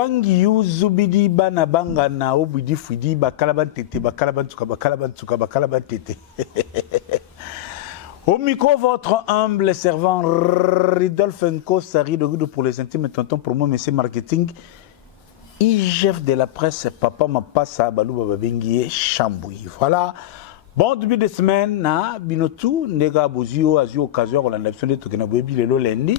Wangi yu zubidi bana banga na obidi fidi bakalaban tete bakalaban tete. Au micro, votre humble servant Ridolphe Nko Sari de pour les intimes tonton promo monsieur marketing. IGF de la presse, papa Mapassa Balou Babengie Chamboui. Voilà. Bon début de semaine, na binotu nega bozio azio occasion la nation de Tokena Boebi lelo lundi.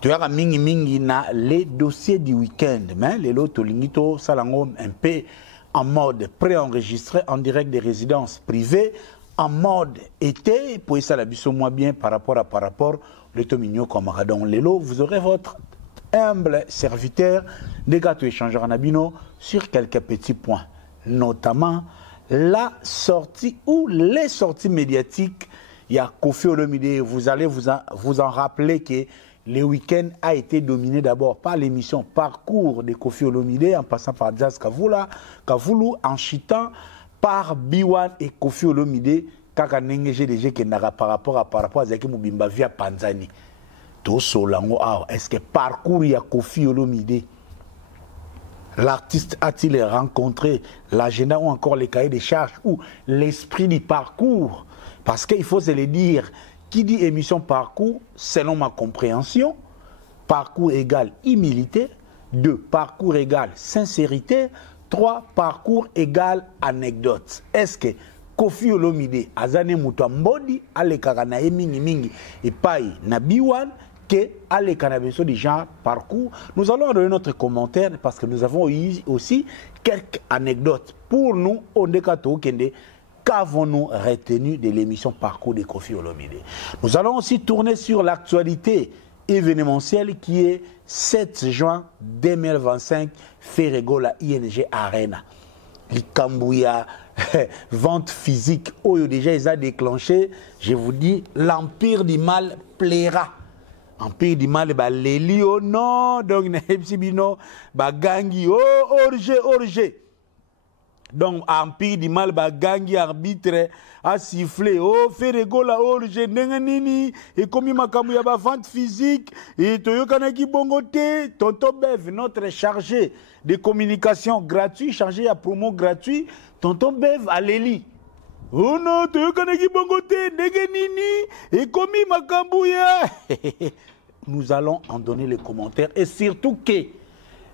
Tu as mingi na les dossiers du week-end, mais les lots tolingito salango un peu en mode préenregistré en direct des résidences privées, en mode été pour ça la biso moins bien par rapport le tomigno comme radon lelo. Vous aurez votre humble serviteur des gâteaux échangeurs en abino sur quelques petits points, notamment la sortie ou les sorties médiatiques. Il y a Kofi Olomide, vous allez vous en rappeler que le week-end a été dominé d'abord par l'émission Parcours de Kofi Olomide, en passant par Jazz Kavoulou, en chitant par Biwan et Kofi Olomide, kaka nenge GDG qui n'a par rapport à Zaki Mubimba via Panzani. Tout solango, est-ce que Parcours il y a Kofi Olomide? L'artiste a-t-il rencontré l'agenda ou encore les cahiers des charges ou l'esprit du parcours? Parce qu'il faut se le dire, qui dit émission parcours, selon ma compréhension, parcours égale humilité, 2, parcours égale sincérité, 3, parcours égale anecdote. Est-ce que Kofi Olomide, Azane Moutambodi, Alekara na mingi et Pai Nabiwan, que les cannabis du genre parcours, nous allons donner notre commentaire parce que nous avons eu aussi quelques anecdotes. Pour nous, on est Kende, qu'avons-nous retenu de l'émission Parcours de Kofi Olomide? Nous allons aussi tourner sur l'actualité événementielle qui est 7 juin 2025, Ferrego la ING Arena. L'Ikambouya, vente physique, où déjà ils ont déclenché, je vous dis, l'empire du mal plaira. Empire du mal, l'élio, non, donc, Nebsibino, Gangi, orge. Donc, Empire du mal, Gangi, arbitre, a sifflé, Ferrego la orge, Nenganini, et comme il m'a vente physique, et Toyokanaki Bongote, Tonton Bev, notre chargé de communication gratuit, chargé à promo gratuit, Tonton Bev à l'Eli. Oh non, tu es bongote, negenini, et komi makambouya. Nous allons en donner les commentaires et surtout que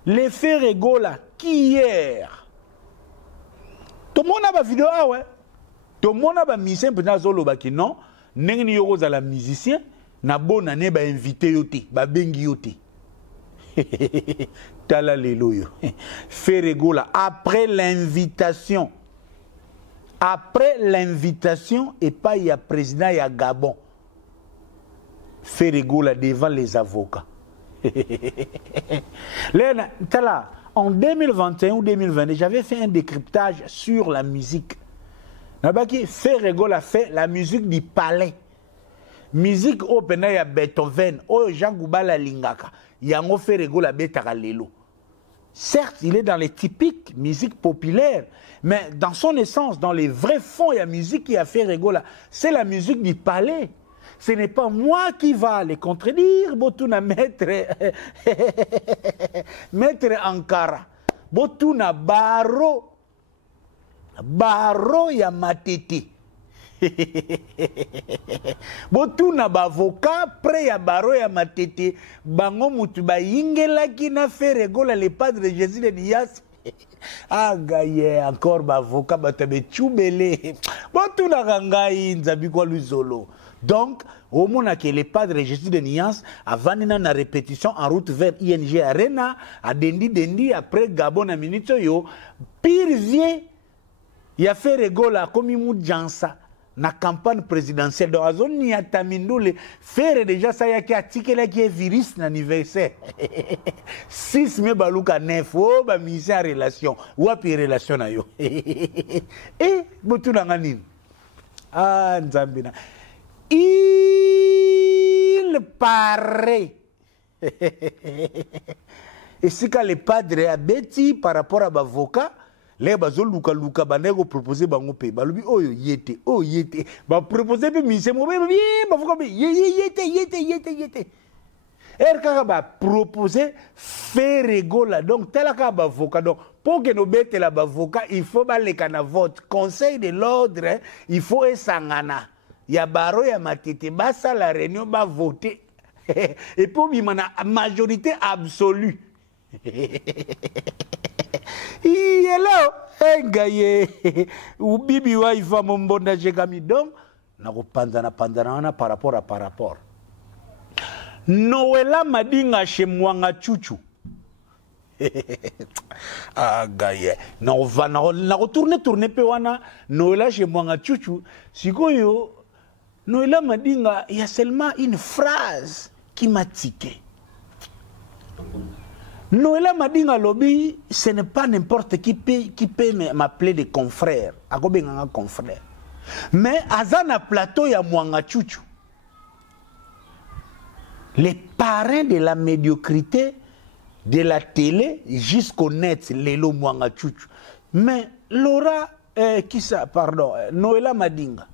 les Ferrego là, qui hier, tout le monde a une vidéo, ouais. Tout le monde a un musicien, peut-être non, n'engni yoko za la musicien, na bonne année ba invité yote, ba bengi yote. Tala lelo yo. Ferrego là, après l'invitation. Après l'invitation, et pas il y a président, il y a Gabon. Ferrego là devant les avocats. Là, en 2021 ou 2022, j'avais fait un décryptage sur la musique. Ferrego a fait la musique du palais. Musique au pena ya Beethoven, au Jean Goubala Lingaka. Yango Ferrego la betara lelo. Certes, il est dans les typiques musiques populaires, mais dans son essence, dans les vrais fonds, il y a musique qui a fait rigoler. C'est la musique du palais. Ce n'est pas moi qui va les contredire. Botuna maître Ankara. Botuna Baro ya matete. Botuna bavoka près ya baro ya matete bango mutu ba yingela ki na Ferrego le padre de Jésus de Dias. Ah gaye encore bavoka batabe chubele botuna gangai nzabi kwa luzolo. Donc au moment que le padre Jésus de Nias avant na répétition en route vers ING Arena à dendi après Gabon à minute yo pire vient il a Ferrego la comme mu jansa na campagne présidentielle donc azoni ya tamindule faire déjà ça ya ki article qui est virus na anniversaire 6 mai baluka 9 ba mise en relation ou api relation na yo botuna ngani nzambina il paraît et c'est que le padre a bêti par rapport à l'avocat. Les bazo luka banego proposer bango pe balubi oyo yete ba proposer pe mise mo be ba fuka be yete Elle va proposer faire rigoler. Donc, tel avocat. Donc, pour que nous mettons l'avocat, il faut aller à vote. Conseil de l'ordre, il faut s'angana. Il y a baro, il y a matete, basa la réunion, va voter. Et pour lui, la majorité absolue. Hello, gaye, ou bibi wa ifa mombonda jegami. Donc, nous pandana par rapport. Noëlla Madinga chez Mwanga Chuchu. Ah, gaye. Na retourner pe wana Noëlla chez Mwanga Chuchu. Sikoyo, Noëlla Madinga, il y a seulement une phrase qui m'a tiqué. Noëlla Madinga lobby, ce n'est pas n'importe qui peut m'appeler des confrères. Akobenga confrère. Mais Azana plateau ya Mwanga Chuchu. Les parrains de la médiocrité de la télé jusqu'au net, Lelo Mwanga Chuchu. Mais Laura, Noëlla Madinga,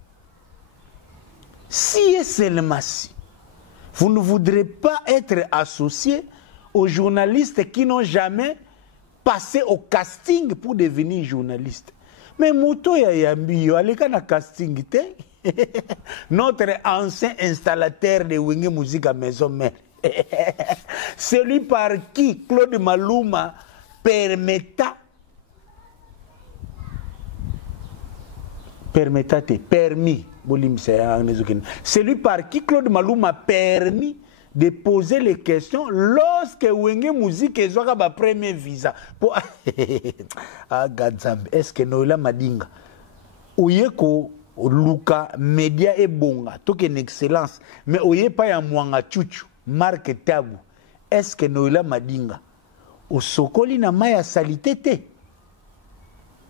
si et seulement si, vous ne voudrez pas être associé aux journalistes qui n'ont jamais passé au casting pour devenir journaliste. Mais Mouto ya yambi yo aleka na casting te. Notre ancien installateur de Wenge Musique à Maison Mère. Celui par qui Claude Maluma celui par qui Claude Maluma a permis de poser les questions lorsque Wenge Musique est la premier visa. Pour... ah, Gadzambe, est-ce que Noëlla Madinga, Oyeko, Luka, média et bonga, tout une excellence, mais Oye pas ya Mwanga Chuchu, Marc Tabu, est-ce que Noëlla Madinga, au Sokoli na maya salité?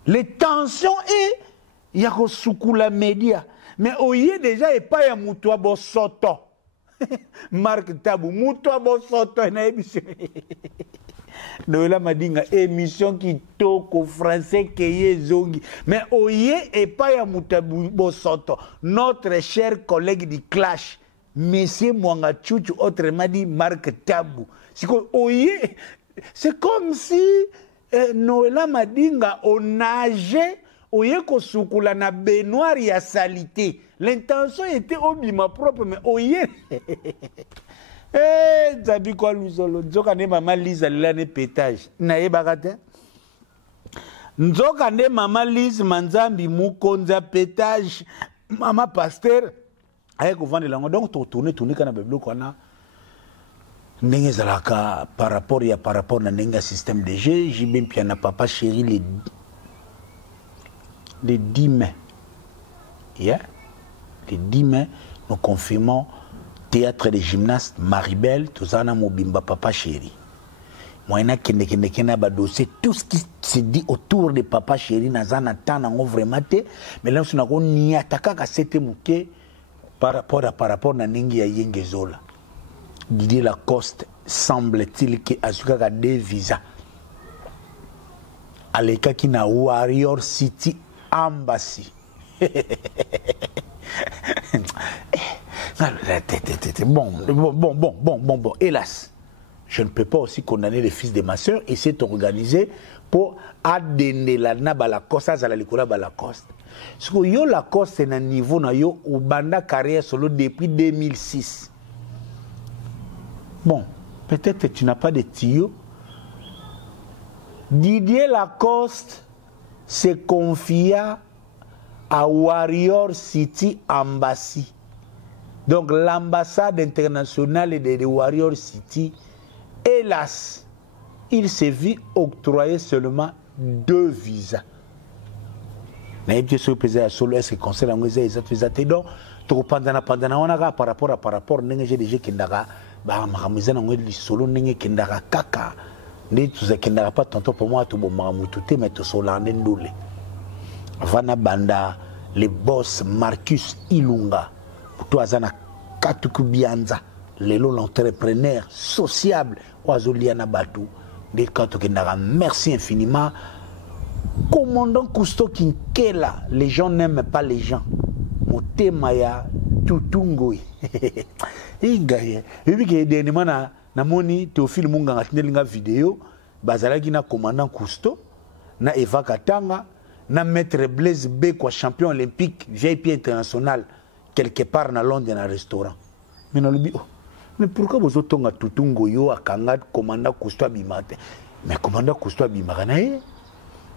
Les tensions et yako sukula média, mais Oye déjà et pas ya Moutoua Bosoto. Marc Tabu, Moutoua Bosoto, na émission. Noëlla Madinga, émission qui toque au français qui zongi. Mais Oye et pas ya Moutoua Bosoto, notre cher collègue du Clash, Monsieur Mwanga Chuchu, autrement dit Marc Tabu. C'est comme si Noëlla Madinga on nageait. Oye ko sukula na baignoire ya salité. L'intention était au bima propre, mais oye. Eh, zabi kwa luzolo. Nzoka ne mama Lise alilane pétage. Na ye bagate. Nzoka ne mama Lise manzambi mukonza pétage. Mama pasteur. Aye ko vendre lango. Donc tourner kana beblo kona. Ndenge zalaka par rapport na nenga système de jeu. Jibem piana papa chéri le 10 mai. Yeah. Le 10 mai, nous confirmons théâtre de gymnaste Maribel, Tozana Mobimba Papa Chéri. Moi, dossier, tout ce qui se dit autour de Papa Chéri, Nazana Tanango vraiment, mais là, on n'y attaque à cette mouke par rapport à Ningi ya Yengezola. Didier Lacoste, semble-t-il que Azuka a des visas. À l'écart qui n'a Warrior City Embassy. Bon. Hélas, je ne peux pas aussi condamner les fils de ma soeur et s'est organisé pour adhérer la Balacoste à la Licola Balacoste. Parce que yo Lacoste est un niveau na yo ou banda carrière solo depuis 2006. Bon, peut-être que tu n'as pas de tuyau. Didier Lacoste se confia à Warrior City Embassy. Donc l'ambassade internationale de Warrior City, hélas, il s'est vu octroyer seulement 2 visas. Mais bien sûr, solo est-ce que concerne les visas donc pendant on a par rapport n'engagé des gens qui n'aga bah maramisa na ngeli solo n'engagé qui n'aga kaka ne tu qui n'aga pas tantôt pour moi tout bon maramutute mais tout solande ndole vana banda le boss Marcus Ilunga toi zana katuku bianza lelo l'entrepreneur sociable oazoliana batu de katuku n'aga merci infiniment. Commandant Cousteau Kinkela, les gens n'aiment pas les gens. Motemaya Tutungoi. Et puis que dernièrement namoni Théophile Munganga tindelinga vidéo bazalaki na commandant Cousteau na Eva Katanga na maître Blaise Bekwa champion olympique VIP international quelque part na Londres na restaurant mais na lobi mais pourquoi vous otonga tutungo yo akanga commandant Cousteau abimate mais commandant Cousteau abimaka na ye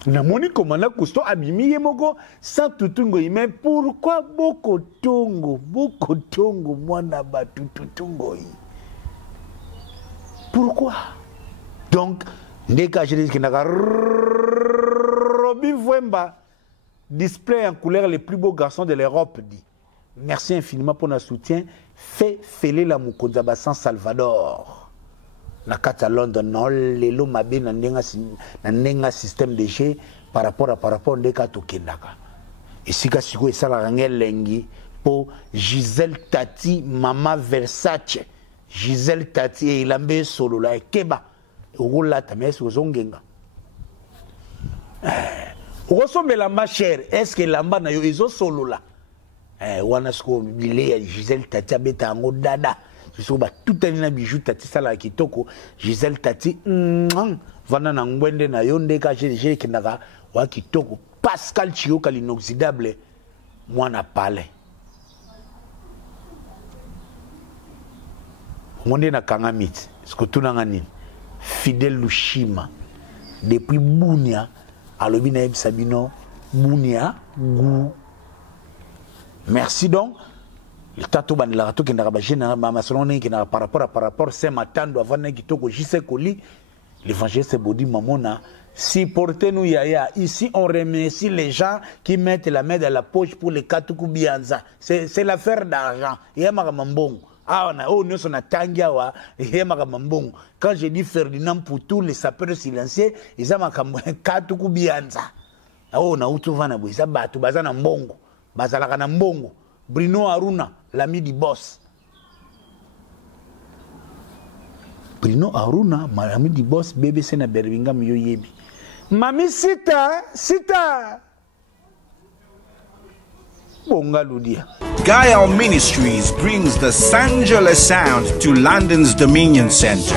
namoni commandant Cousteau abimi ye moko sans tutungo mais pourquoi boko tongo mwana ba tutungo yi pourquoi donc ndeka je dis que naka Robin Vwemba display en couleur les plus beaux garçons de l'Europe dit merci infiniment pour notre soutien fait fêler la Mukonzaba San Salvador na kata London non lelo mabe na nenga système de jeu par rapport ndeka tokendaka esika siko esala ngelengi po Gisèle Tati Mama Versace Gisèle Tati et Ilambe solo la keba ogola tames ozongenga okosomela ma chère est-ce que lamba na yo ezo solo la wana sko bilé Gisèle Tati abeta ngo dada so ba tout na bijou Tati sala kitoko Gisèle Tati vana na ngwende na yo ndeka je kinaka wa kitoko Pascal Chioka l'inoxydable mwana pale monde na kangamit sko tunanga nini Fidèle Lushima depuis Bunia alobi na Sabino Bunia Gou merci donc le tato ban la rato qui n'a pas gêné ma salon qui n'a par rapport c'est matando avant na kitoko jise koli l'évangile body mamona si portez-nous yaya ici on remercie les gens qui mettent la main dans la poche pour les katuku bianza c'est l'affaire d'argent et makamambongo ah on a nous on a tangia wa et makamambongo quand je dis Ferdinand pour tous les sapeurs silencieux ils ont katuku bianza oh na utuvana boisa batu bazana mbongo bazalaka na mbongo Bruno Aruna l'ami du boss Bruno Aruna l'ami du boss BBC na Birmingham yo yebi mami sita bonga ludia Gael Ministries brings the Sanjola sound to London's Dominion Centre.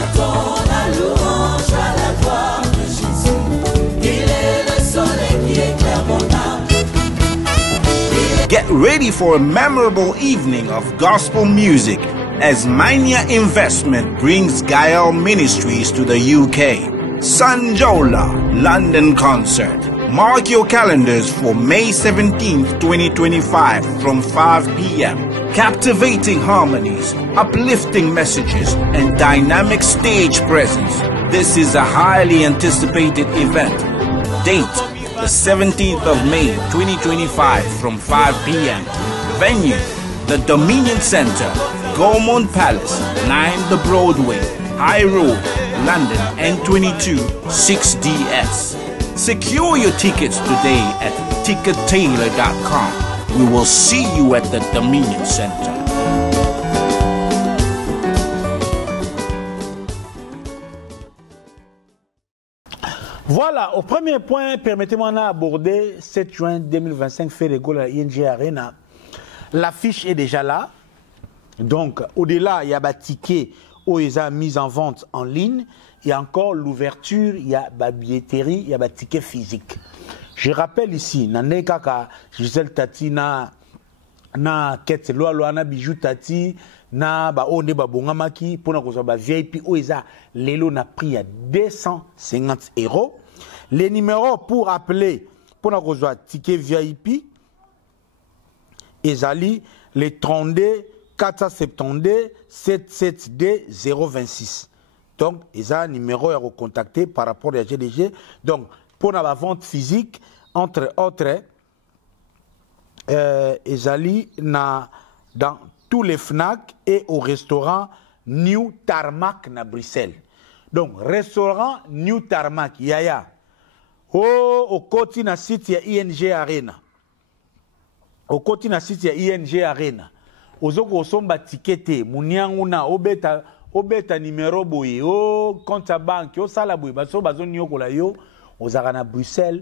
Get ready for a memorable evening of gospel music as Mania Investment brings Gael Ministries to the UK. Sanjola London Concert. Mark your calendars for May 17th, 2025 from 5 p.m. Captivating harmonies, uplifting messages, and dynamic stage presence. This is a highly anticipated event. Date, the 17th of May, 2025 from 5 p.m. Venue, the Dominion Centre, Gaumont Palace, 9 The Broadway, High Road, London, N22, 6DS. Secure your tickets today at tickettailor.com. We will see you at the Dominion Centre. Voilà, au premier point, permettez-moi d'aborder 7 juin 2025, fait de Gaulle à ING Arena. L'affiche est déjà là. Donc, au-delà, il y a des tickets où ils ont mis en vente en ligne. Il y a encore l'ouverture, il y a la billetterie, il y a des tickets physiques. Je rappelle ici, Naneka Gisèle Tati na Kete Loa na Bijou Tati na ba onde ba bongamaki pour na kosa ba VIP oiza lelo na prix à 250 €. Les numéros pour appeler pour na kosa ticket VIP ezali les 32 472 77D 026. Donc, ils ont un numéro à recontacter par rapport à GDG. Donc, pour la vente physique, entre autres, ils allaient dans tous les FNAC et au restaurant New Tarmac à Bruxelles. Donc, restaurant New Tarmac, yaya. Au côté na site ya ING Arena. Au côté na site ya ING Arena. Ozoko somba tikete, munianguna, obeta numéro boye, compte à banque, sala boye, baso bazoni yokola yo, ozakana Bruxelles,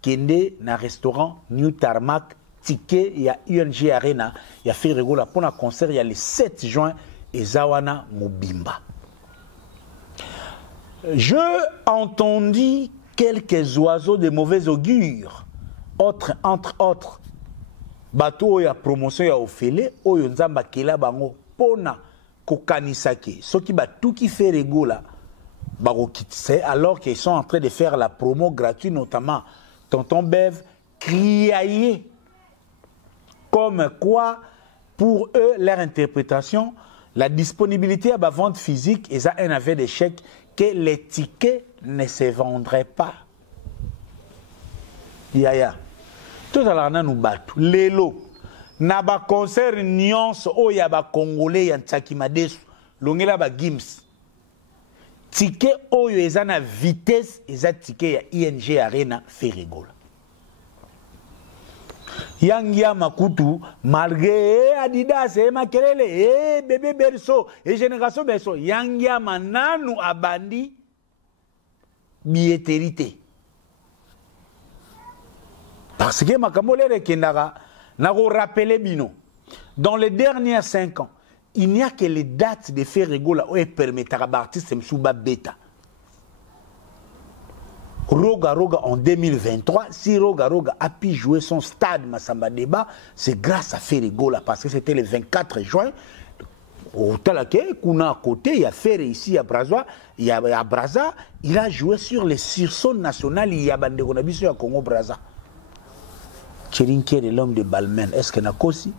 kende na restaurant New Tarmac, ticket, il y a ING Arena, il y a fait rigola pour un concert, il y a le 7 juin, et Zawana Mobimba. Je entendis quelques oiseaux de mauvais augure, entre autres, bateau ya promotion ya ofele, oyo nzamba kela bango, pona kokanisake, ceux qui bat tout qui fait rigola, c'est alors qu'ils sont en train de faire la promo gratuite, notamment Tonton Bev, criailler. Comme quoi, pour eux, leur interprétation, la disponibilité à la vente physique, ils ont un aveu d'échec que les tickets ne se vendraient pas. Yaya. Tout à l'heure, nous battons. Lélo. Naba concert nuance au yaba congolais yan tsakimadesu. Longela ba gims. Ticket oyo eza na vitesse eza ticket ya ING Arena Ferregola. Yangia makutu malgré Adidas et makelele bébé berso et génération berso yangia mananu abandi billetérité. Parce que makamolere kendara nako rappeler bino dans les dernières 5 ans il n'y a que les dates de Ferregola où permettent à l'artiste Msouba Beta. Roga Roga en 2023, si Roga Roga a pu jouer son stade Massamba Deba, c'est grâce à Ferregola parce que c'était le 24 juin. Au Talaké, Kuna à côté, il y a Ferre ici à Braza, il y a à Braza, il a joué sur les sursauts nationaux, il y a Bandegonabiso à Congo Braza. Tchelinké de l'homme de Balmen, est-ce que Nakosi?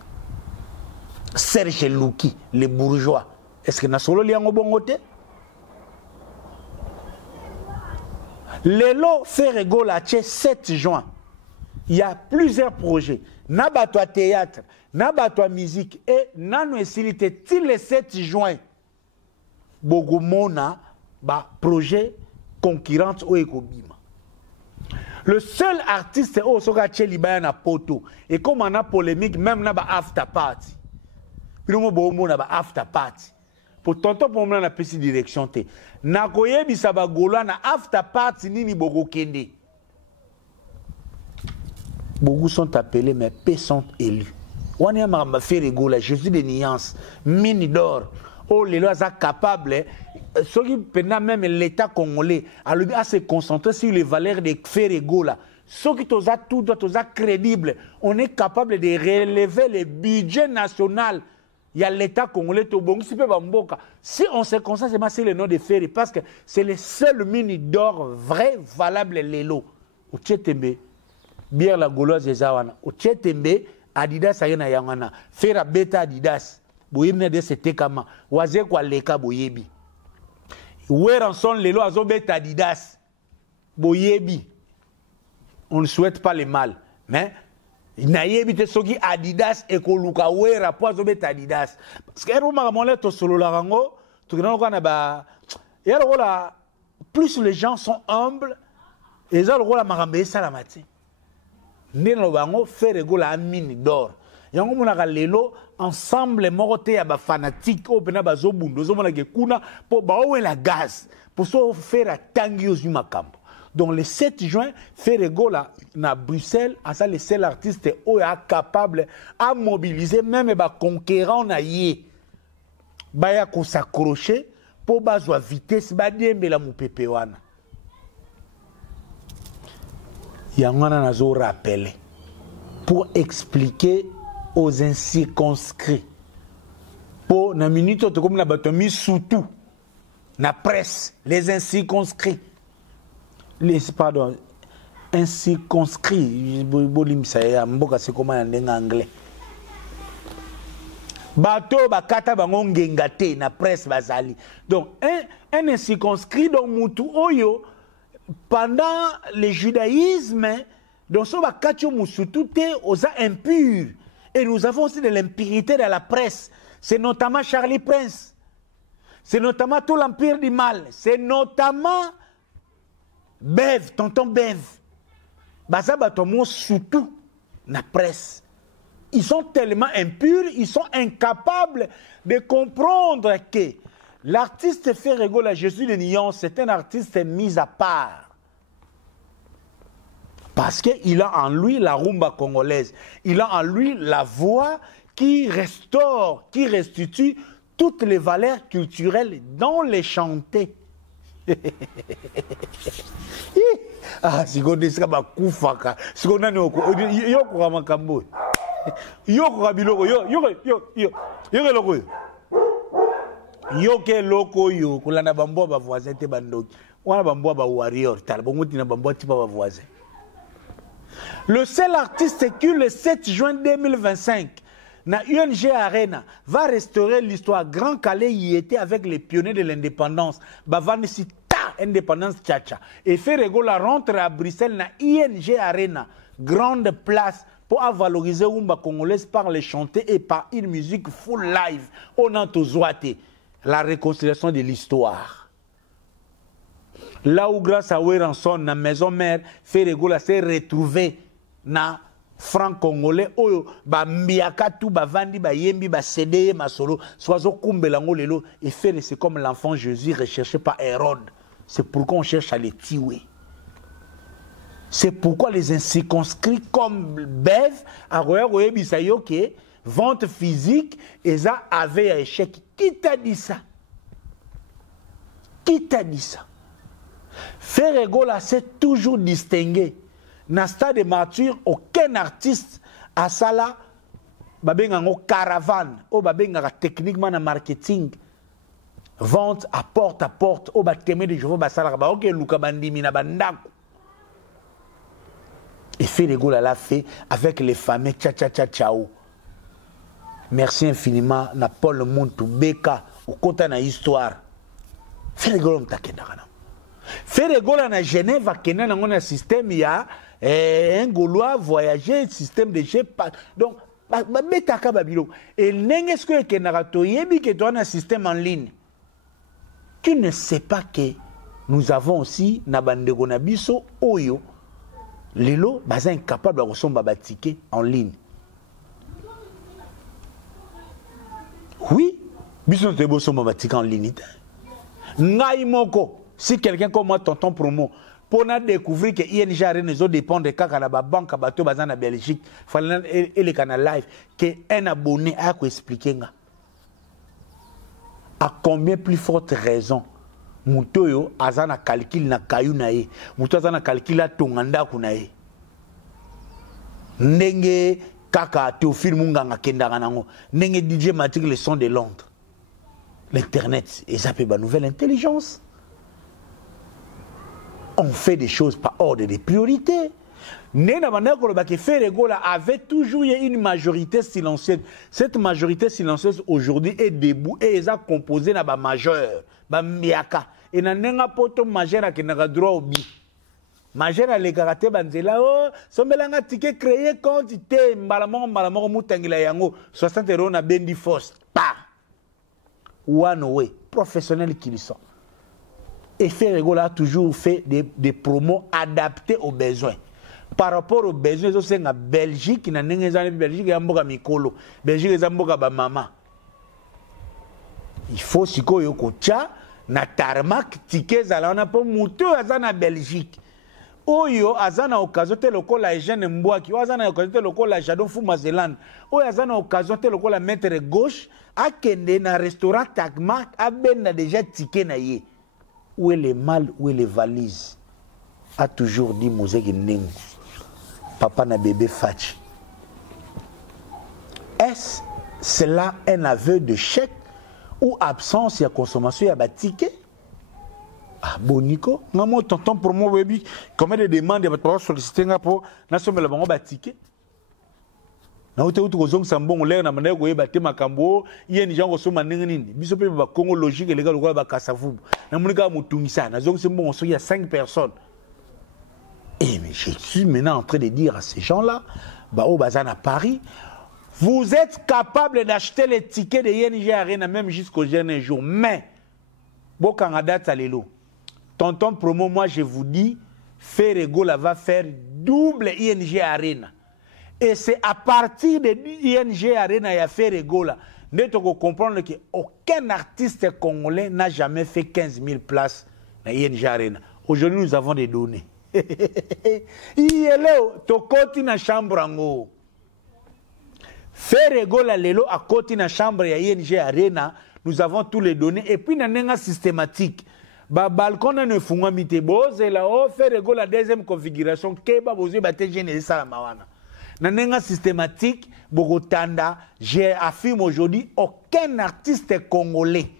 Serge Louki, les bourgeois, est-ce que Nasolo Liango Bongote? Lelo Ferregola 7 juin. Il y a plusieurs projets. Nabatwa théâtre, Nabatwa musique et Nano Esilité. Till le 7 juin. Bogomona, projet concurrent au Ekobima. Le seul artiste au Sogache Libana Poto. Et comme on a polémique, même na after party. Puis nous avons after party. Pour tonton pour moi na petite direction te. Na koyebi sabagola na after party nini bogo kende. Beaucoup sont appelés mais peu sont élus. On est à faire rigoler Jésus de nuances, mine d'or. Oh les lois sont capables. Ceux qui pendant même l'État congolais à se concentrer sur les valeurs de faire rigoler. Ceux qui sont tout crédibles, on est capable de relever le budget national. Il y a l'État congolais, si on se concentre sur le nom de Ferry, parce que c'est le seul mine d'or vrai, valable, les lots. Au Tchetembe, bière la gauloise des Awana. Au Tchetembe, Adidas ayana yangana. Ferra beta Adidas. Boyemne de c'était kama. Waze kwa leka boyebi. Where en sont les lots azo beta Adidas. Boyebi. On ne souhaite pas le mal. Mais nayebi te soki Adidas ekoluka wera poazo beta Adidas parce que roma monle to solo la rango to gna na ba ya rola plus les gens sont humbles et ça rola marambe salamati neno bango Ferregola mine d'or yango monaka lelo ensemble morote ya ba fanatique o pena bazo bundo zo mona ke kuna po ba o la gaz pour so faire tangi ozuma kampo. Donc le 7 juin, Ferregola na Bruxelles, ça le seul artiste est capable à mobiliser même les conquérants na yé. Baya ko s'accrocher pour bazwa vitesse ba dembe la mupepe wana. Yangana nazo rappeler pour expliquer aux incirconscrits. Pour na minute to comme na batomi surtout na presse les incirconscrits. Pardon, un circonscrit, c'est comment en anglais. Bateau, bakata, bangongengate, na presse bazali. Donc, un circonscrit, donc, Moutou Oyo, pendant le judaïsme, donc, ce bakatio Moussoutou, aux impurs. Et nous avons aussi de l'impurité dans la presse. C'est notamment Charlie Prince. C'est notamment tout l'empire du mal. C'est notamment Bev, tonton Bev. Baza batomo surtout na presse. Ils sont tellement impurs, ils sont incapables de comprendre que l'artiste Ferregola Jésus de Nyon, c'est un artiste mis à part. Parce qu'il a en lui la rumba congolaise. Il a en lui la voix qui restaure, qui restitue toutes les valeurs culturelles dans les chantés. Ah, si on dit ça, bah, koufaka. Si on a yo ko makambo. Yo ko biloko yo loko. Yo ke loko yo kulana bambo ba voisin te bandoki. Wana bambo ba warrior tal bongo tina bambo ti ba voisin. Le seul artiste qui le 7 juin 2025 na UNG Arena va restaurer l'histoire Grand Calais y était avec les pionniers de l'indépendance. Bavanisi indépendance tchatcha. Et Ferregola rentre à Bruxelles na ING Arena, grande place pour valoriser Umba congolaise par les chanter et par une musique full live. On a Zouate, la réconciliation de l'histoire. Là où grâce à Weranson, na maison mère, Ferregola s'est retrouvé na franc-congolais, oyo, ba mbiaka tout, ba vandi, ba yembi, ba cédé, ma solo, soiseau kumbelango lelo, et Ferre, c'est comme l'enfant Jésus recherché par Hérode. C'est pourquoi on cherche à les tuer. C'est pourquoi les incirconscrits comme Bev, Aroye Bisayo, qui vente physique, et ça avait un échec. Qui t'a dit ça? Qui t'a dit ça? Ferregola s'est toujours distingué. Dans le stade de martyrs, aucun artiste à ça là, babengango caravane, ou babenga techniquement dans marketing. Vente à porte, au bâtiment de Jéhovah Bassala, ok, Luka Bandimi na Bandako. Et Ferregola l'a fait avec les fameux tcha-tcha-tcha-tchao. Merci infiniment, na Paul Muntu Beka, au côté de l'histoire. Ferregola m'takendakana. Ferregola na Genève, Kenya, dans un système, il y a un Gaulois voyager, système de jeu. Donc, et n'est-ce que Kenarato Yebi qui donne un système en ligne. Tu ne sais pas que nous avons aussi Nabandego Nabiso Oyo Lelo baza incapable de recevoir un ticket en ligne. Oui, biso te boso ma ticket en ligne. Ngai moko, si quelqu'un comme moi tonton promo pour découvrir que ING Arena dépend de kaka na ba banque bato baza na Belgique, fallait et le canal live que un abonné a ko expliquer nga. À combien plus forte raison Mutoyo azana calcul na kayu na ye, muto azana calcul a tonganda kunaye. Ndenge kaka Théophile Munganga kendanga nango, ndenge DJ Matic le son de Londres. L'internet, et ça peut ba nouvelle intelligence. On fait des choses par ordre des priorités. Nena Manakoloba que Ferregola avait toujours eu une majorité silencieuse. Cette majorité silencieuse aujourd'hui est debout et ils ont composé na ba majeur, ba miaka. Et na nenga poto majeur qui n'a droit au bi. Majeur a les karaté banzela oh, sombelanga ticket créé compte te malamoro mutangila yango 60 € na bendi force. Pa. One way, professionnels qui sont. Et Ferregola a toujours fait des promos adaptés aux besoins. Par rapport aux besoins, c'est en Belgique, il y a des Belgique, il y a des Mikolo, Belgique, il y a des maman. Il faut que vous na tarmac, tickets, on a pas moutou à Belgique. Oyo azana occasion te lokola Eugène Mbouaki, azana occasion te lokola Jadon Foumazelane, oyo azana occasion te lokola maître gauche, akende na restaurant Tarmac, abenda déjà ticket na ye. Où est le mal, où est les valises? A toujours dit Mosek Nengu. Papa na bébé Fachi. Est-ce cela un aveu de chèque ou absence de consommation de ticket? Ah, Bonico, non, tonton pour moi, baby, combien de demandes de votre solliciter pour national le ticket? Na uti kozong sambon l'air na mane goye baté makambo yeni jango so manenga nini biso pe ba Congo logique les gars lokola ba kasavu na munika mutungisa na zong sambon so il y a 5 personnes. Et mais je suis maintenant en train de dire à ces gens-là ba o bazana Paris, vous êtes capable d'acheter les tickets de ING Arena même jusqu'au dernier jour, mais bon Canada talelo tonton promo, moi je vous dis Ferregola va faire double ING Arena. Et c'est à partir de ING Arena et à Ferregola, nous devons comprendre qu'aucun artiste congolais n'a jamais fait 15 000 places dans ING Arena. Aujourd'hui, nous avons des données. Il est là, tu côté dans la chambre. Ferregola, lelo, à côté dans la chambre et ING Arena, nous avons tous les données. Et puis, nous avons un systématique. ba balcon ne funga mite boze la o faire go la deuxième configuration ke ba boze ba te gene ça la mawana na nenga systématique bogotanda j'ai affirme aujourd'hui aucun artiste congolais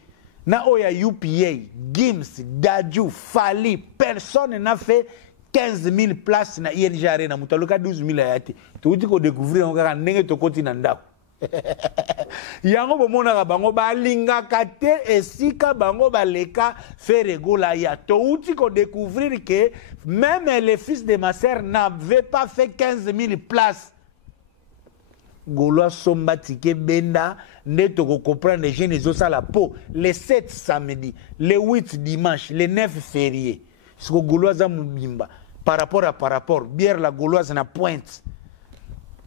na oya UPA Gims Dadju Fali personne n'a fait 15 000 places na ING Arena mutaloka 12 000 ayati tu uti ko découvrir on ka ndenge to kontina ndako yango bomona bango balinga kate esika bango baleka faire gola ya to uti ko découvrir que même les fils de ma sœur n'avaient pas fait 15 000 places Gaulois somba tike benda neto ko comprendre les jeunes zo la peau les 7 samedi les 8 dimanche les 9 fériés ce que Gaulois za mubimba par rapport bière la Gauloise na pointe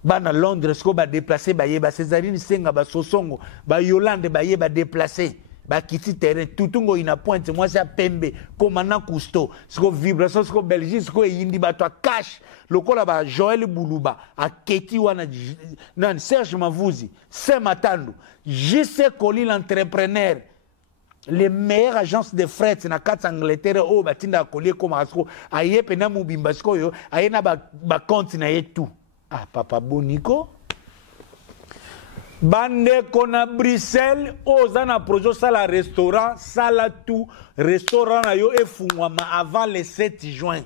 bana Londres ce que ba déplacer ba yeba Césarine Senga ba Sosongo ba Yolande ba yeba déplacer ba kiti terrain tutungo ina pointe moi c'est Pembe commandant Cousteau ce que vibration ce que Belgique ce que yindi ba toi cash lokola ba Joël Boulouba a Keti wana nan Serge Mavuzi Sematandu JC Koli l'entrepreneur les meilleures agences de fret na kati Angleterre o batinda Koli comme asko aye pena mubimba sko yo aye na ba compte na ye tout ah papa Boniko bande kona Bruxelles ozana projet sala restaurant sala tout restaurant na yo efungwama avant le 7 juin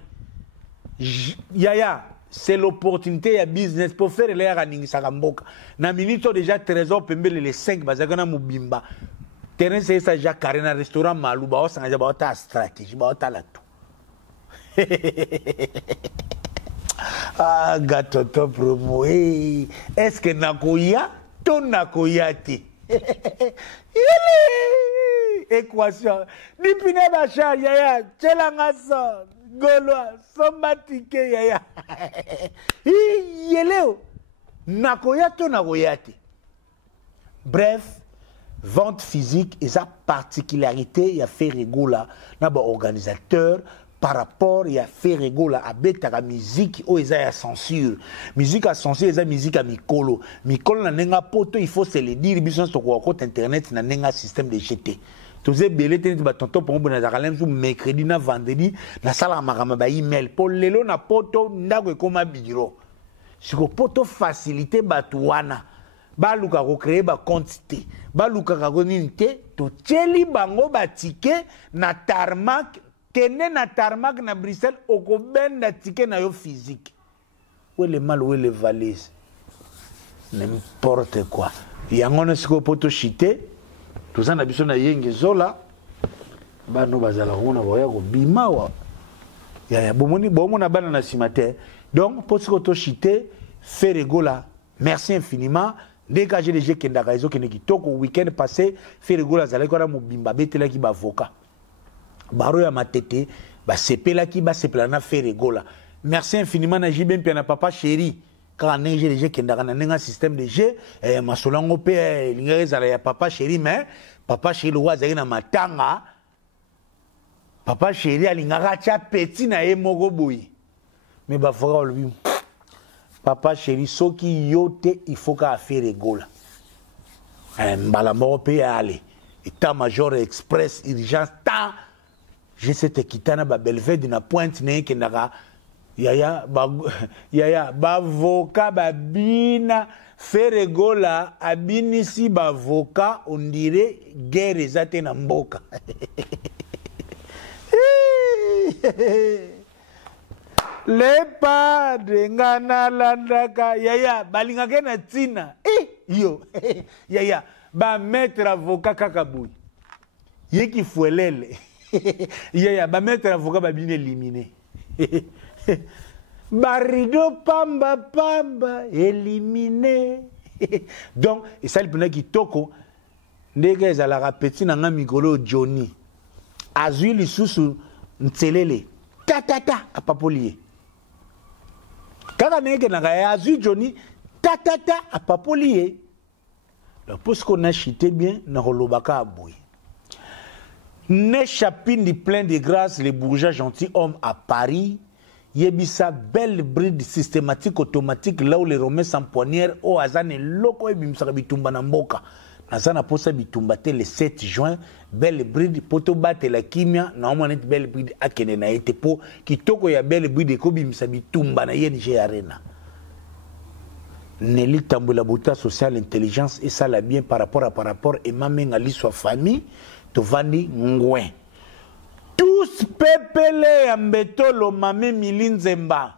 Yaya, c'est l'opportunité à business pour faire les running sagamboka. Na minute déjà trésor pembe les 5 bazagana mubimba. Terrain c'est ça déjà carré restaurant maluba o sanga ba ta stratégie ba ta la tout. Ah gato to promo. Est-ce que nakoya ton nakoyati? Équation. Dipine bacha yaya, chelanga son. Gaulois, sombatike yaya. Yeleo. Nakoyato nakoyati. Bref, vente physique et sa particularité, il y a fait rigola. D'abord, organisateur, par rapport, il y a fait rigola à bêta musique, où il y a censure. Musique à censure, il y a musique à Mikolo. Mikolo n'a pas poto, il faut se le dire, il y a un internet, il y a un système de GT. Tous les belles têtes de tonton pour nous nazaralem sur mercredi na vendredi na sala magama ba email pour lelo na poto ndako ekoma biro. Siko poto facilité batuana. Ba luka ko créer ba quantité. Ba luka ka koninte to tcheli bango ba ticket na tarmac kene na tarmac na Bruxelles okobenda ticket na yo physique. Où le mal où le valise. N'importe quoi. Yango na siko poto chité. Tout ça na biso na yenge zola bano bazala kuna boya ko bimawa ya bomoni bomona bana na simate donc pour ce que to chité faire gola merci infiniment dégagez les gens qui ndaka izo qui kitoko week-end passé faire gola zala ko na mobimba betela ki ba avocat baro ya matete ba sepela ki ba sepela na faire gola merci infiniment na jibem pia na papa chéri quand on a des qui ont un système de jeu, ma solongo pe l'ingénieur ya papa chéri mais papa chéri le roi na matanga papa chéri alingaka cha petit na ye moko boyi mais ba fora lui papa chéri soki yote il faut ka faire rigola mbala moko pe aller état major express urgence ta je sais kitana ba Belvede na pointe ne ke ndaka Yaya bavoka babina faire gola abinisi bavoka on dirait guerre ezate na mboka. Le padre ngana landaka yaya balingaka na tina yo yaya ba mettre avocat kakabui yeki fuelele yaya ba mettre avocat babine éliminé. Barido pamba pamba éliminé. Donc et ça il prenait qui toko ndege ezalaka petit nanga mikolo Johnny azui lisusu ntselele tatata apapolier kaka ndege nanga azui Johnny tatata apapolier. Donc pour ce qu'on a chité bien na rolobaka aboui ne chapine plein de grâce les bourgeois gentilshommes à Paris. Yebisa belle bride systématique automatique là où les Romains s'empoignèrent au Azane loko ebimsaka bitumba na mboka Azana posa bitumbate le 7 juin Belle Bride poto bate la kimia na omanet Belle Bride akene na ete po kitoko ya Belle Bride ko bimisa bitumba na ING Arena. Nelly Tamboula Bouta social intelligence et ça la bien par rapport et mamenga li soit famille to vandi ngwen. Tous pepele ya mbetolo mame milinzemba.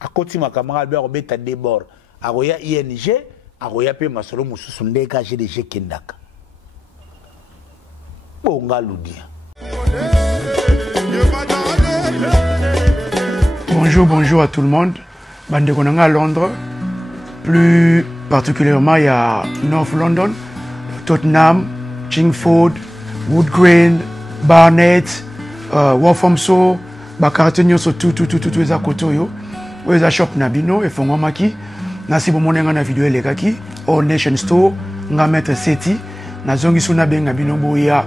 Akoti makamara Albert Robert Debord aroya ING aroya pe masolo mususu ndeka GDG kendaka. Bonga ludia. Bonjour à tout le monde. Bande Konanga à Londres. Plus particulièrement, il y a North London, Tottenham, Chingford, Wood Green, Barnet, Walthamstow, Bakartenyo, tout les akotoyo. Les shop Nabino et Fongomaki. Nasi bomonenga na vidéo elekaki. All Nation Store, nga mettre seti. Na zongi suna benga bino boya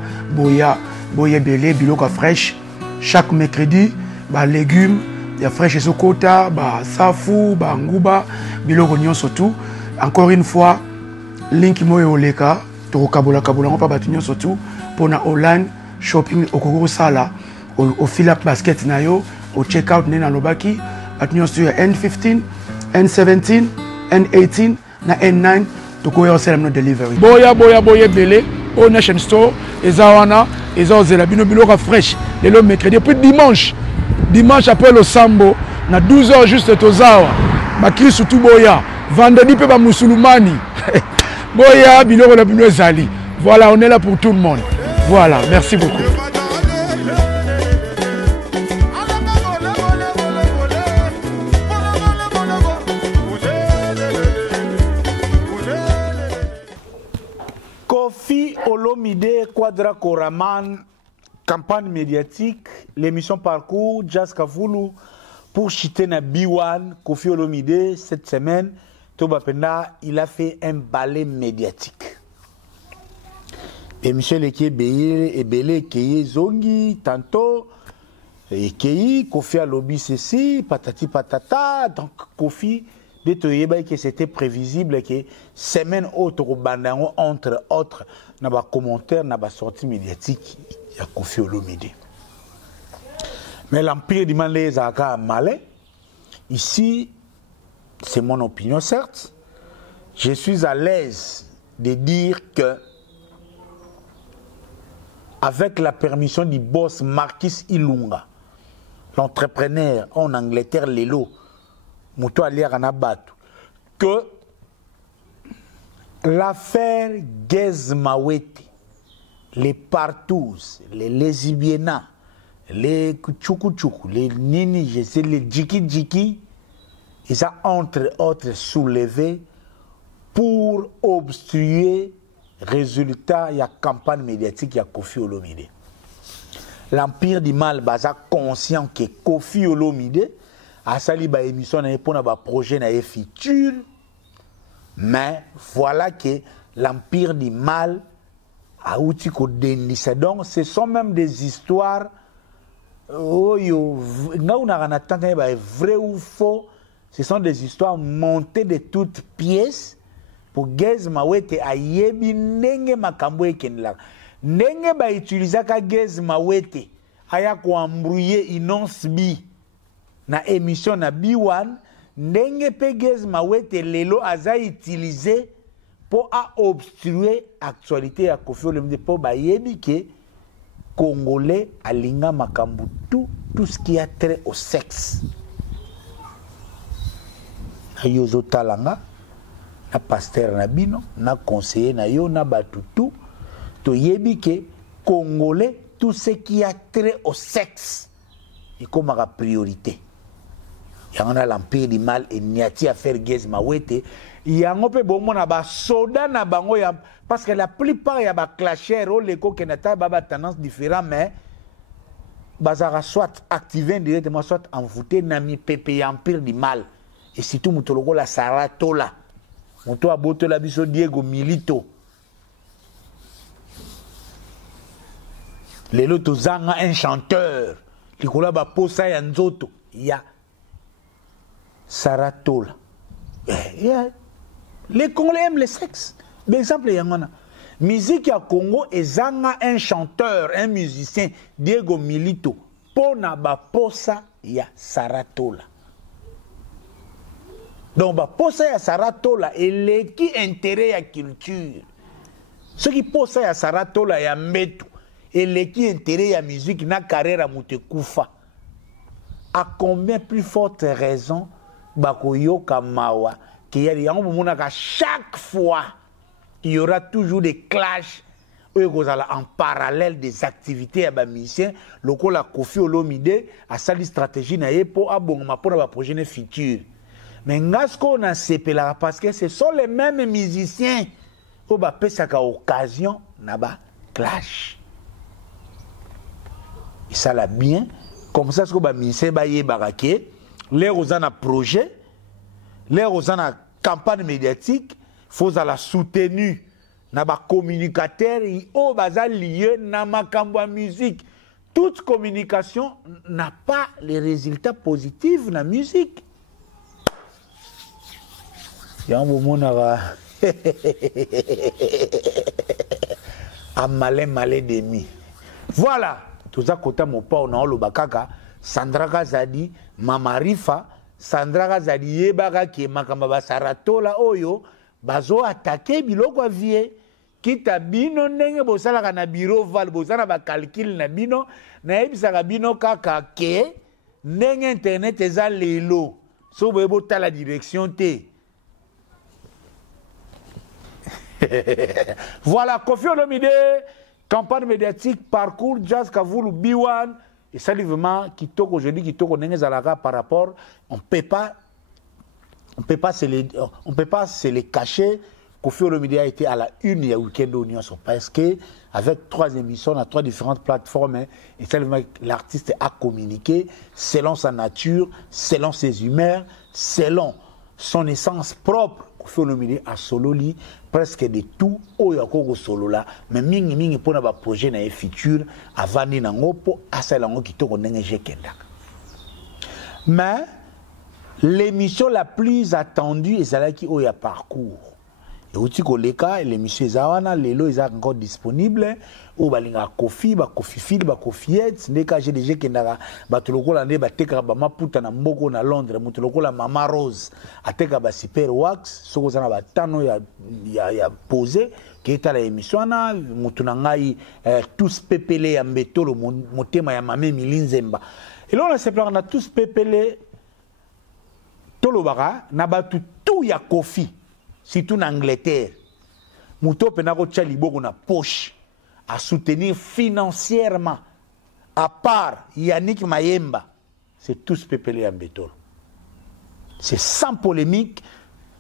belé, biloka fresh. Chaque mercredi, ba légumes, ya fresh sokota, ba safu, ba nguba, biloko nyonso tout. Encore une fois, link moyo oleka, to kabola ngopa batunyo surtout pour na online shopping okoko sala au fill-up basket na yo, au check-out na lobaki. Atunyo sur N15, N17, N18, na N9, toko ya osela no delivery. Boya belé, au Nation Store, ezawana, ezazela bino biloko fresh, le mercredi, puis dimanche après le sambo, na 12h juste tozawa, bakri surtout boya, vendredi pe ba musulmani, boya biloko la bino ezali. Voilà, on est là pour tout le monde. Voilà, merci beaucoup. Kofi Olomide, Quadra Koraman, campagne médiatique, l'émission Parcours, Jazz Kavoulou, pour chiter na B1, Kofi Olomide, cette semaine, Tobapenda, il a fait un ballet médiatique. Émission Leke Belé, Keye Zongi, tantôt, Keye, Kofi Alobi, ceci, patati patata, donc Kofi, que c'était prévisible que semaine autre entre autres na ba commentaire na ba sortie médiatique ya Kofi Olomide. Mais l'empire du mal les a malais. Ici, c'est mon opinion certes. Je suis à l'aise de dire que avec la permission du boss Marquis Ilunga, l'entrepreneur en Angleterre Lelo, Mouto Aliar Anabatu, que l'affaire Gez Mawete, les partous, les lesbiennas, les kuchukuchuku, les nini, je sais, les djiki, ils ont entre autres soulevé pour obstruer résultat de la campagne médiatique de Kofi Olomide. L'empire du mal baza conscient que Kofi Olomide a sali ba émission na pour na ba projet na futur, mais voilà que l'empire du mal a outi ko denisa. Donc ce sont même des histoires vrai ou faux, ce sont des histoires montées de toutes pièces pour Gez Mawete ayebi nenge makambo ekenla nenge ba utiliser ka Gez Mawete aya ko embrouiller Inonce Bi na émission na B1 ndenge pe Gez Mawete lelo aza utiliser pour a obstruer actualité ya Kofi Olomide pour ba yebi ke Congolais alinga makambu tout ce qui a trait au sexe. Yozo talanga na pasteur na bino na conseiller na yo na batutu to yebi ke Congolais tout ce qui a trait au sexe et comme la priorité. Yangana l'empire du mal et niati à faire Gez Mawete yango pe bomo na ba soda na bango ya parce que la plupart ya ba clasher o leko kenata ba tendance différent mais bazara soit activé directement soit envoûté na mi pepe empire du mal et surtout mutoloko la saratola muto aboto la biso Diego Milito lelo tozanga un chanteur likola ba posa ya nzoto ya Saratola. Les Congolais aiment le sexe. Exemple yangona. Musique à Congo ezanga un chanteur, un musicien Diego Milito pona ba posa ya Saratola. Donc ba posa ya Saratola eleki intérêt ya culture. Ce qui posa ya Saratola ya mbetu eleki intérêt ya musique na carrière mute kufa. À combien plus forte raison bakoyoka mawa qu'il y a des gens chaque fois il y aura toujours des clashs en parallèle des activités à musiciens loko la Kofi Olomide a sali stratégie na pour abongoma pour la projet futur mais ngasko na sepela parce que ce sont les mêmes musiciens au ba pesaka occasion na ba clash et ça l'a bien comme ça ce que ba musicien ba yebaka les osana projet les osana campagne médiatique faut la soutenir na ba communicateur au bazal lié na makambo musique toute communication n'a pas les résultats positifs na musique yambo monara a malé demi voilà tout ça kota mo pa on lo bakaka Sandra Kazadi Mama Rifa Sandra Kazadi yebaka ki makamba ba Saratola oyo bazo attaquer biloko vie kita bino ndenge bosalaka na bureau val bozana ba calcul na bino na ebisaka bino kaka ke ndenge internet eza lelo so boyebo tala direction te. Voilà, Kofi Olomide, campagne médiatique, parcours, jazz, Kavoulou, Biwan, et ça, vraiment, qui toque aujourd'hui, qui toque par rapport, on ne peut pas se les cacher. Kofi Olomide a été à la une, il y a week-end au Union, parce que avec 3 émissions, on a 3 différentes plateformes, et l'artiste a communiqué selon sa nature, selon ses humeurs, selon son essence propre. Kofi Olomide a solo li presque de tout au yako solo là mais mingi pour na ba projet na futur avant ni nango po asala ngo kitoko ndenge jekenda. Mais l'émission la plus attendue est celle qui oya parcours. Et outi koleka l'émission zawana lelo est encore disponible ou balinga Kofi ba Kofi Fil ba Kofiette ndeka j'ai déjà kendaka batoloko la nde bateka ba maputa na mboko na Londres mutoloko la Mama Rose ateka ba Super Wax soko zana batano ya posé qui est à l'émission na mutuna ngai tous pepele ya mbetolo motema ya Mame Milinzemba et là on a separa na tous pepele tolobara na batu tout ya Kofi surtout en Angleterre. Mouto penako tchaliboko na poche à soutenir financièrement à part Yannick Mayemba, c'est tous pepele en bétolo. C'est sans polémique,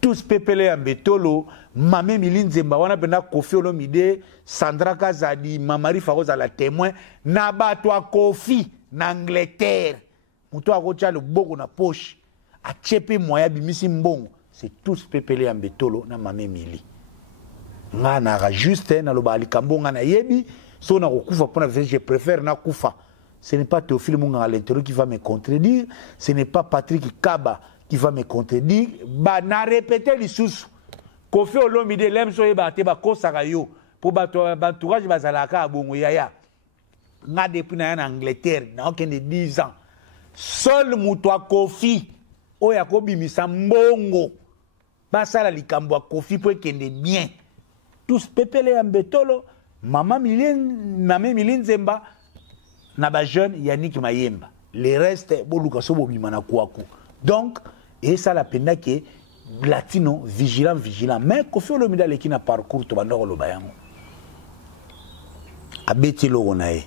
tous pepele en bétolo. Mame Milinzemba wana pena Kofi Olomide, Sandra Kazadi, Mamari Farouz à la témoin, nabatwa Kofi en Angleterre. Mouto ako tchaliboko na poche à tchepe moya bimisi mbongo. C'est tous pepele en bétolo na Mame Mili. Nga na juste na loba alikambo nga na yebi so na kokufa pona je préfère na kufa. Ce n'est pas Théophile Munga à l'intérieur qui va me contredire, ce n'est pas Patrick Kaba qui va me contredire. Ba na répéter lisusu. Kofi Olomide lem so yeba te ba kosaka yo pour ba entourage bazalaka bongo yaya. Nga depuis na en Angleterre na okende 10 ans. Seul mutwa Kofi oya kobimisa mbongo. Basala likambo Kofi pour kende bien. Tous pepele en betolo, Mame Milinzemba, na ba jeune Yannick Mayemba. Les restes boluka so bobimana kwaku. Donc, et ça la peine que latino vigilant. Mais Kofi Olomide leki na parcours to bandoko lo bayango. Abeti lo onae.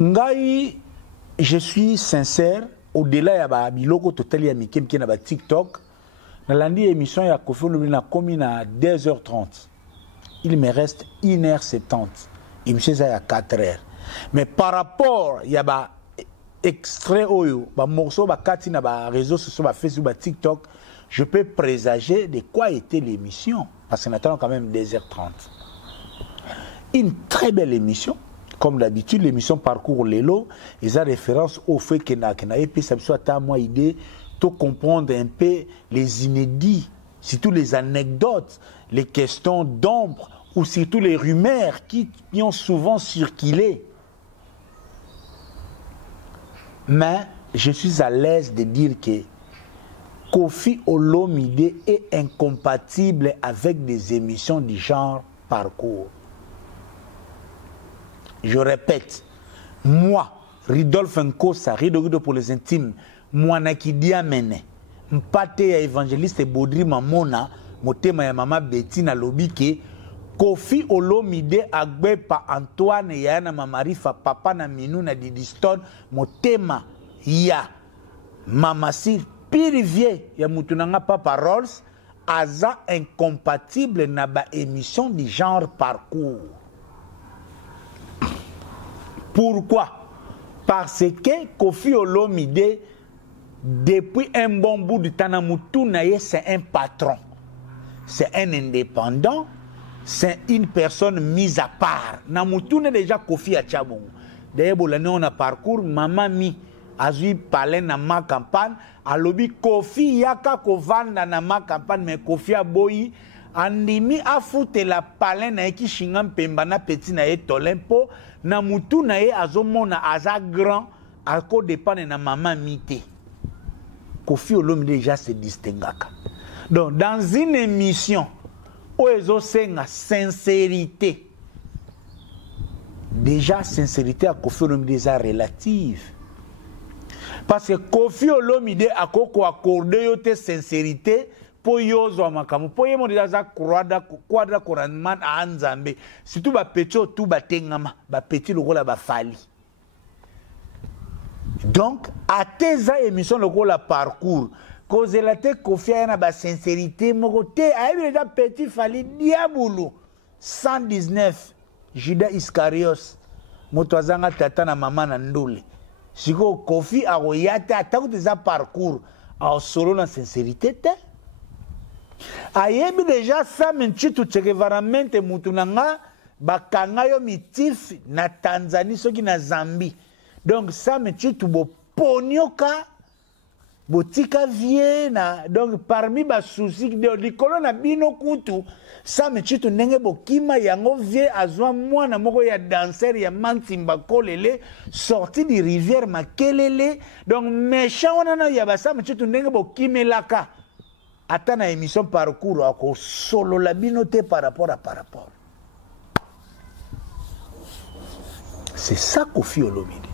Ngai, je suis sincère. Au-delà ya ba biloko total ya mikem ki na ba TikTok na landi émission ya Kofi Olomide na komi na 2h30 il me reste 1h70 émission ça ya 4h mais par rapport ya ba extrait oyo ba morceau ba kati na ba réseaux sociaux ba Facebook ba TikTok je peux présager de quoi était l'émission parce qu'on attend quand même 2h30 une très belle émission. Comme d'habitude, l'émission Parcours Lelo, ils ont référence au fait que et puis ça me soit à moi idée de comprendre un peu les inédits surtout les anecdotes, les questions d'ombre, ou surtout les rumeurs qui ont souvent circulé. Mais je suis à l'aise de dire que Koffi Olomide est incompatible avec des émissions du genre Parcours. Je répète, moi, Ridolphe Nkosa, Rido pour les intimes, Mwanaki Diamene, Mpate ya évangéliste Baudry Mamona, Motema ya Mama Bettina Lobike, Koffi Olomide agbe pa Antoine Yana Mamarifa, Papa na Minou na Didiston, Motema ya Mama Sir, Pirivier ya Mutunanga Papa Rolls, aza incompatible na ba émission du genre Parcours. Pourquoi? Parce que Koffi Olomide, depuis un bon bout de temps, c'est un patron. C'est un indépendant. C'est une personne mise à part. Namoutune déjà Koffi a Tchabon. D'ailleurs, on a parcours, maman mi, a eu parlé dans ma campagne, a lobby Koffi yaka kovanda dans ma campagne, mais Koffi a boyi, andimi a fouté la palin na eki shingam pembana petit na ye tolempo, na mutu na ye azomona aza grand, a ko dépend na maman mité. Koffi Olomide déjà se distingaka. Donc, dans une émission, où ils ont une sincérité, déjà, sincérité à Koffi Olomide est relative. Parce que Koffi Olomide a accordé une sincérité pour yozo makamu. Pour yemo déjà quadra coranman à Anzambe. Si tout va petit tout va tengama, va petit le rôle va fali. Donc, à tes émissions le rôle parcours. Cause la te Koffi a une sincérité, mon côté a eu déjà petit fali diaboulou 119 Judas Iscarios motwazanga tata na mama na ndole. Siko Koffi a royate attaque des parcours a solo na sincérité te. Ayebi déjà ça menchitu chekevaramente mutunanga bakanga yo mitif na Tanzanie soki na Zambie. Donc ça menchitu bo ponyoka botika vie na donc parmi ba souci de likolo na bino kutu ça menchitu ndenge bokima yango vie azwa mwana moko ya danser ya Mantimba Kolele sorti di rivière Makelele donc méchant wana ya ba ça menchitu ndenge bokimelaka ata na émission parcours ako solo la binoté par rapport. C'est ça Koffi Olomide.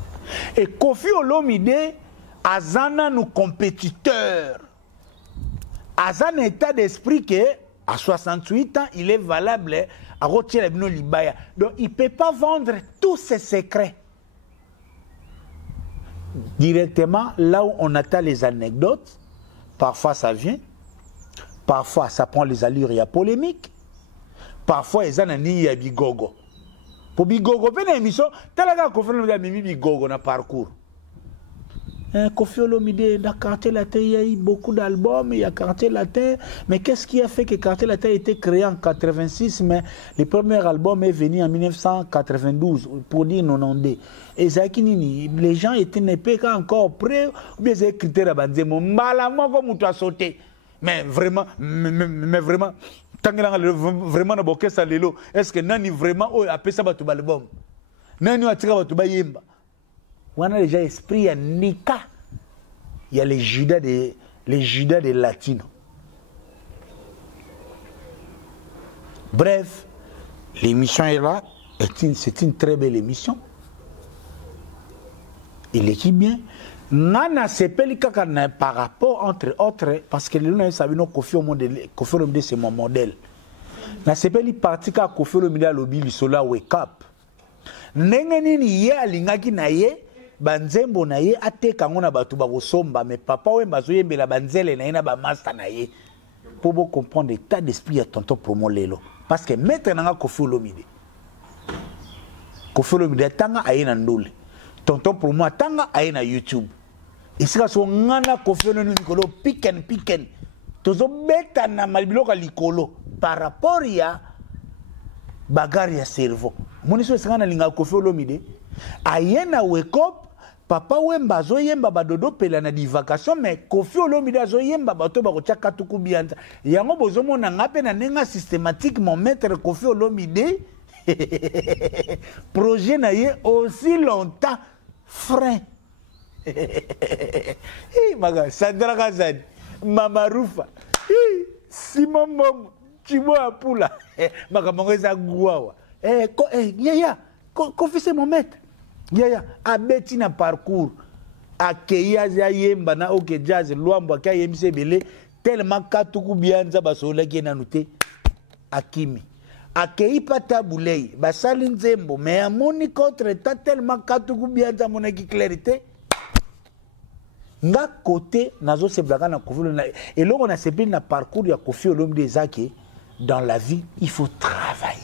Et Koffi Olomide azana nos compétiteurs. Azan état d'esprit que à 68 ans, il est valable à retirer le libaya. Donc il ne peut pas vendre tous ses secrets. Directement, là où on attend les anecdotes, parfois ça vient, parfois ça prend les allures, il y a polémique, parfois ils ont un nid à bigogo. Pour bigogo, ben émission, tel que Koffi Olomide a mis bigogo dans parcours. Koffi Olomide, dans Quartier Latin, il y a eu beaucoup d'albums, il y a Quartier Latin, mais qu'est-ce qui a fait que Quartier Latin a été créé en 86, mais le premier album est venu en 1992, pour dire 92. Et les gens étaient pas encore prêts, ou bien ils étaient à Banzemo, malamment comme tu as sauté. Mais vraiment, vraiment, vraiment, est-ce que Nani vraiment a fait ça pour l'album? Nani a tiré pour Yemba? On a déjà esprit à Nika. Il y a les Judas des Latinos. Bref, l'émission est là. C'est une très belle émission. Il équipe bien. Nana s'appelle par rapport entre autres, parce que les gens savent que Koffi Olomide c'est mon modèle. Na s'appelle parti ka Koffi Olomide a lobby li sola wake up. Nengeni ni ye alingaki na ye banzembo na ye ateka ngona batu ba kosomba mais papa we bazoyembela banzele na ye na ba master na ye pour vous comprendre l'état d'esprit à tonton promo lelo parce que maître nanga Koffi Olomide tanga aye na ndole tonton promo tanga aye na YouTube et sika so ngana Koffi Olomide likolo piken tozo beta na malbiloko likolo par rapport ya bagarre ya cerveau moni so ngana linga Koffi Olomide aye na wake up Papa Wemba azoyemba badodo pela na di vacation mais Koffi Olomide azoyemba bato bakotia katuku bianza. Yango bozomona ngape na nenga systématiquement mettre Koffi Olomide projet na ye aussi longtemps frein. Maga Sandra Kazadi, Mama Rufa, Simon Mom, Chibo Apula, Maga Mongeza Gouawa. Yaya, Koffi c'est mon maître. Yaya, abeti na parcours. Akeya yemba na oke jazz, Luambo aka yemse bele, tellement katuku bianza basola kena nute. Akimi. Akei pata boulei, basali nzembo, mais amoni contre ta tellement katuku bianza monaki clarité. Nga côté nazo se blaga na Koffi Olomide et là on a sepli na parcours ya Koffi Olomide Zaki dans la vie il faut travailler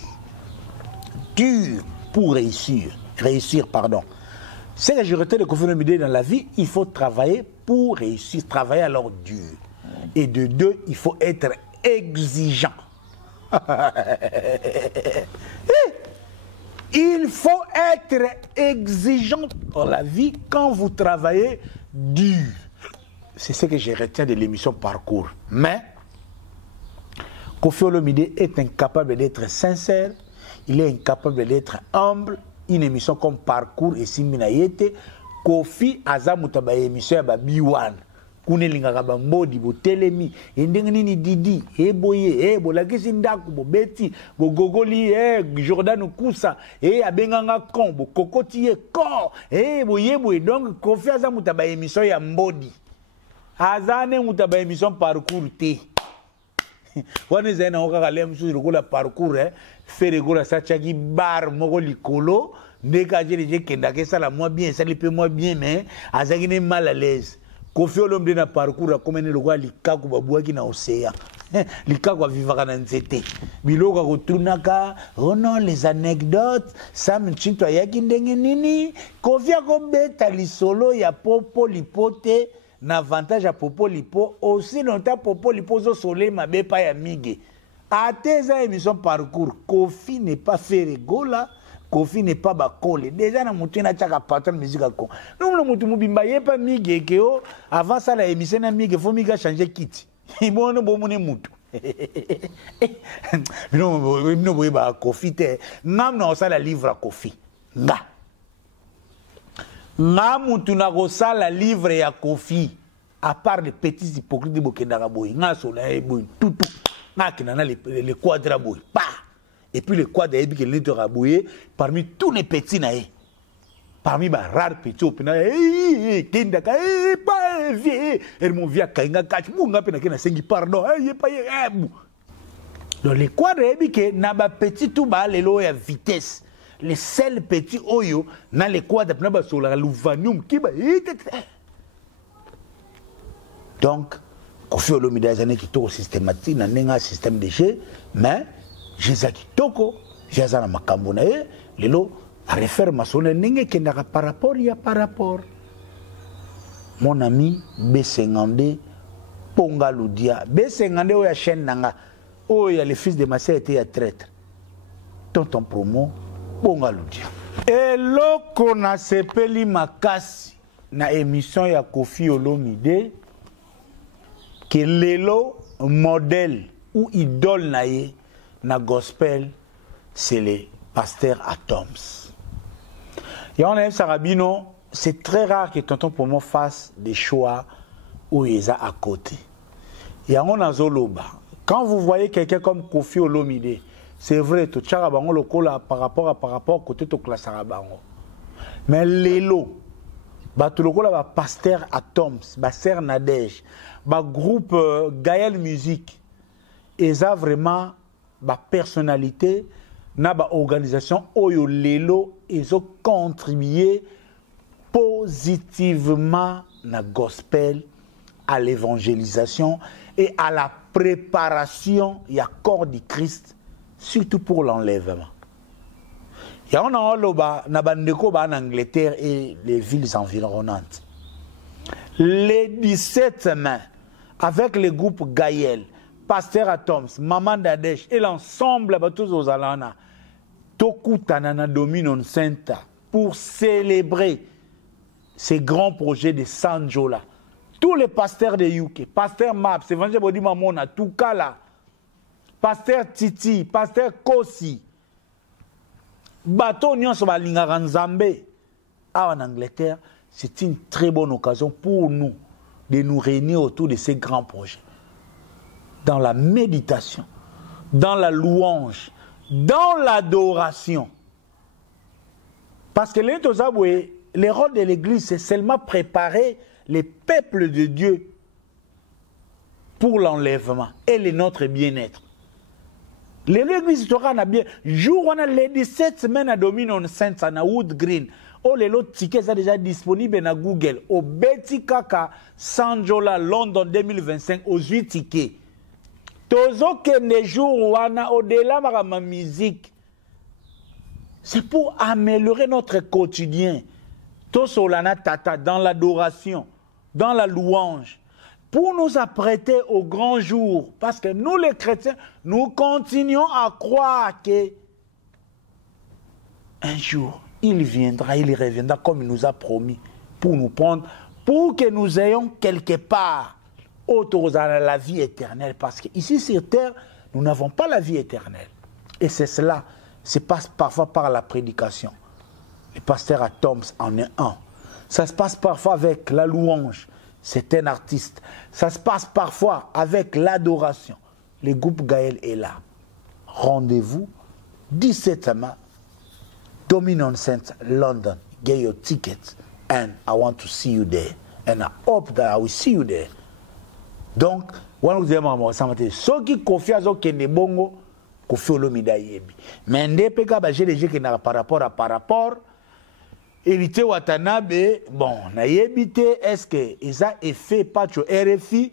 dur pour réussir pardon. C'est que je retiens de Koffi Olomide dans la vie il faut travailler pour réussir, travailler alors dur et de deux il faut être exigeant. Il faut être exigeant dans la vie quand vous travaillez dur. C'est ce que je retiens de l'émission Parcours. Mais Koffi Olomide est incapable d'être sincère, il est incapable d'être humble. Une émission comme Parcours et Siminayete, Koffi Azamutaba émission ya Biwan. Kune lingaka bambodi bo telemi ndenge nini didi boye bolakisi ndaku bo beti bo gogoli Jordan Kusa abenganga kon bo kokoti ko boye donc Koffi aza mutaba émission ya mbodi azane mutaba émission Parcours te wana zena okaka lem sur la Parcours faire gola sachaki bar moko likolo ndeka je kenda ke sala moi bien ça peut moi bien mais azaki ne mal à l'aise. Koffi Olomide na Parcours a komene lokwa likaku babuaki na océan. Likaku avivaka na nzete. Biloko kotunaka, oh non les anecdotes, ça mchinto ayaki ndenge nini, Koffi akobeta lisolo ya popo lipote na avantage ya popo lipo aussi longtemps popo lipo zo soleil mabe pa ya mige. Ateza émission Parcours, Koffi n'est pas fait rigola. Koffi n'est pas bakole. Déjà na mutu na tchaka patron musique ko. Non na mutu mubimba yepa mige keo avant ça la émission na mige faut miga changer kit. Ibono bomone mutu. Non boye ba Koffi te. Ngam na osala livre à Koffi. Nga. Nga mutu na ko sala livre ya Koffi à part les petits hypocrites de Bokendara boy. Nga sola boy tout. Nga kinana les quadra boy. Pa. Et puis le quad est rabouillé parmi tous les petits naïs. Parmi les rares petits, donc les quadres n'a pas petit tout bas les lois à vitesse. Les seuls petits oyo dans les quadres n'a pas sur la louvanium qui va. Donc, Koffi Olomide des années qui tournent systématique dans un système de jeu, mais Jézaki Toko, Jézana Makambonae, Lelo, a refaire ma sonne n'enge qui n'a par rapport, il y a par rapport. Mon ami B50, Ponga Loudia, B50, où il y a chaîne Nanga, où il y a le fils de ma sœur était à traître. Tonton promo, Ponga Loudia. Et là qu'on a sepeli makasi na émission ya Koffi Olomide, que Lelo modèle ou idole nae na gospel, c'est le pasteur Atoms. Et on a Sarabino, c'est très rare que tonton Pomo fasse des choix où il est à côté. Et on a Zoloba. Quand vous voyez quelqu'un comme Koffi Olomide, c'est vrai, tout Charabango le cola par rapport côté to classe Sarabango. Mais Lelo, tout le cola pasteur Atoms, Sœur Nadège, groupe Gaël Musique, ils ont vraiment ba personnalité na ba organisation oyo lelo ils ont contribué positivement na gospel à l'évangélisation et à la préparation ya corps du Christ surtout pour l'enlèvement. Ya on a loba na bandeko ba en Angleterre et les villes environnantes. Les 17 mains avec le groupe Gaël, Pasteur Atoms, Maman Dadesh et l'ensemble de tous aux Alana, Tokutanana Dominon Sainte, pour célébrer ces grands projets de Sanjola. Tous les pasteurs de UK, pasteur Maps, évangile Bodi Mamona, Toukala, pasteur Titi, pasteur Kosi, bateau Nyon sur Lingaranzambe, en Angleterre, c'est une très bonne occasion pour nous de nous réunir autour de ces grands projets. Dans la méditation, dans la louange, dans l'adoration. Parce que le rôle de l'Église, c'est seulement préparer les peuples de Dieu pour l'enlèvement et notre bien-être. L'Église sera bien. Jour où on a les 17 semaines à Dominion Saints à Wood Green, les autres tickets sont déjà disponibles dans Google. Au Betty Kaka, Sanjola, London 2025, aux 8 tickets. Tozo que jours où on a au-delà de ma musique, c'est pour améliorer notre quotidien. Tosolana Tata, dans l'adoration, dans la louange, pour nous apprêter au grand jour. Parce que nous, les chrétiens, nous continuons à croire que un jour, il viendra, il reviendra comme il nous a promis, pour nous prendre, pour que nous ayons quelque part autour de la vie éternelle. Parce qu'ici sur terre, nous n'avons pas la vie éternelle. Et c'est cela, se passe parfois par la prédication. Le pasteur Atoms en est un. Ça se passe parfois avec la louange, c'est un artiste. Ça se passe parfois avec l'adoration. Le groupe Gaël est là. Rendez-vous 17 mars. Dominion Saints, London. Get your tickets and I want to see you there. And I hope that I will see you there. Donc, on vous dit, ceux qui confient à ceux qui ne bongo, confient au lomida yebi. Mais ndepeka ba j'ai des gens qui n'ont par rapport. Hérité Watanabe, bon, na yebité, est-ce que ils a effet patcho RFI,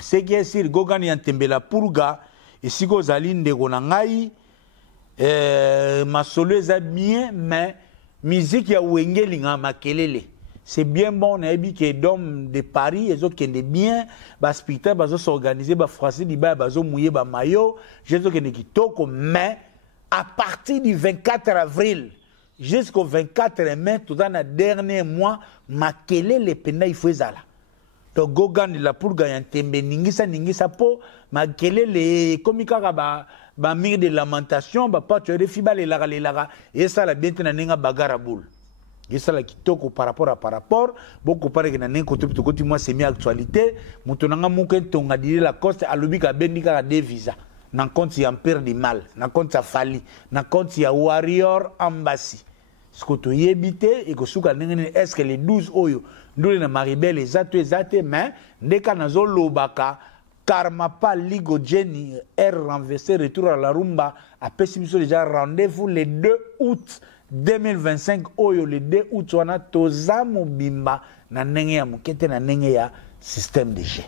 c'est qui est sur Gogani Antembela Purga, et si vous allez de Gonangaï, ma solo est bien, mais musique ya wenge linga makelele. C'est bien bon, on a dit que d'hommes de Paris, ils ont qui est bien, bas spectacle, bas s'organiser, bas français, bas mouiller, bas maillot, j'ai dit que qui toko, mais à partir du 24 avril jusqu'au 24 mai, tout dans le dernier mois, makelele pena il faut ça là. Donc Gogan la pour gagner tembe ningisa po makelele komika ba mire de lamentation, ba pas tu refiba les lara et ça la bien tena ninga bagara boule. Et ça là qui toko par rapport beaucoup paré que na ninga côté moi c'est mi actualité mutonanga muke tonga dire la coste alobika bendika de visa nan compte ya empire du mal nan compte ya fali nan compte ya warrior embassy ce que tu yebité et que souka ningene est-ce que les 12 oyo ndole na maribel ezate mais ndeka nazo lobaka karma pas ligo jenny est renversé retour à la rumba a pessimisé déjà rendez-vous le 2 août 2025 oyo le 2 août wana toza mobimba na ndenge ya mokete na ndenge ya système de jeu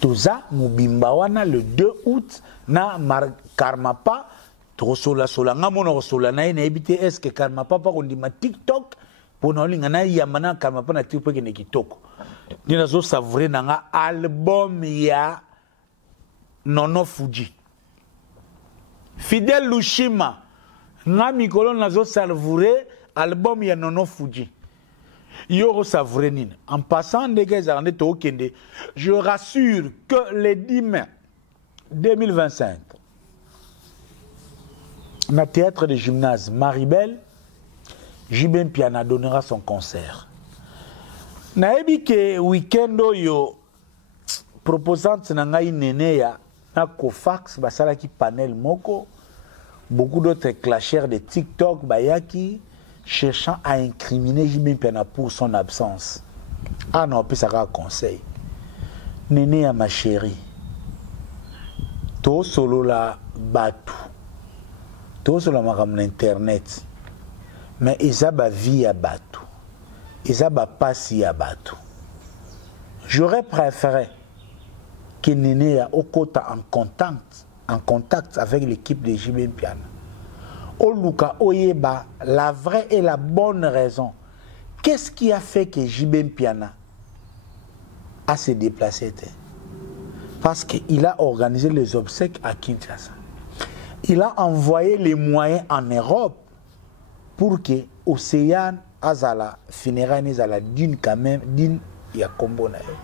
toza mobimba wana le 2 août na karma pas tosola nga mona kosola na ebité est-ce que karma pas on dit ma TikTok pour na linga na yamana karma pas na TikTok ne kitoko dina zo savourer na nga album ya Nono Fuji Fidel Lushima nga mikolo na zo savourer album ya Nono Fuji yo savourer nina en passant des gars en to kende je rassure que le 10 mai 2025 na théâtre de gymnase Maribel, Jibem Piana donnera son concert. Naebi ke week-end yo proposante na ngai nene ya na Kofax basala ki panel moko, beaucoup d'autres clashers de TikTok bayaki cherchant à incriminer Jibem Piana pour son absence. Ah non, puis ça va conseil. Nene ya ma chérie. To solo la batu. Tout sur l'internet, mais ils ont vie à bateau, ils ont passé à bateau. J'aurais préféré que Néné au côté en contact avec l'équipe de Jibem Piana. Oluka Oyeba, la vraie et la bonne raison. Qu'est-ce qui a fait que Jibem Piana a se déplacé? Parce qu'il a organisé les obsèques à Kinshasa. Il a envoyé les moyens en Europe pour que Océane azala funérailles azala d'une quand même d'une ya kombo na yo.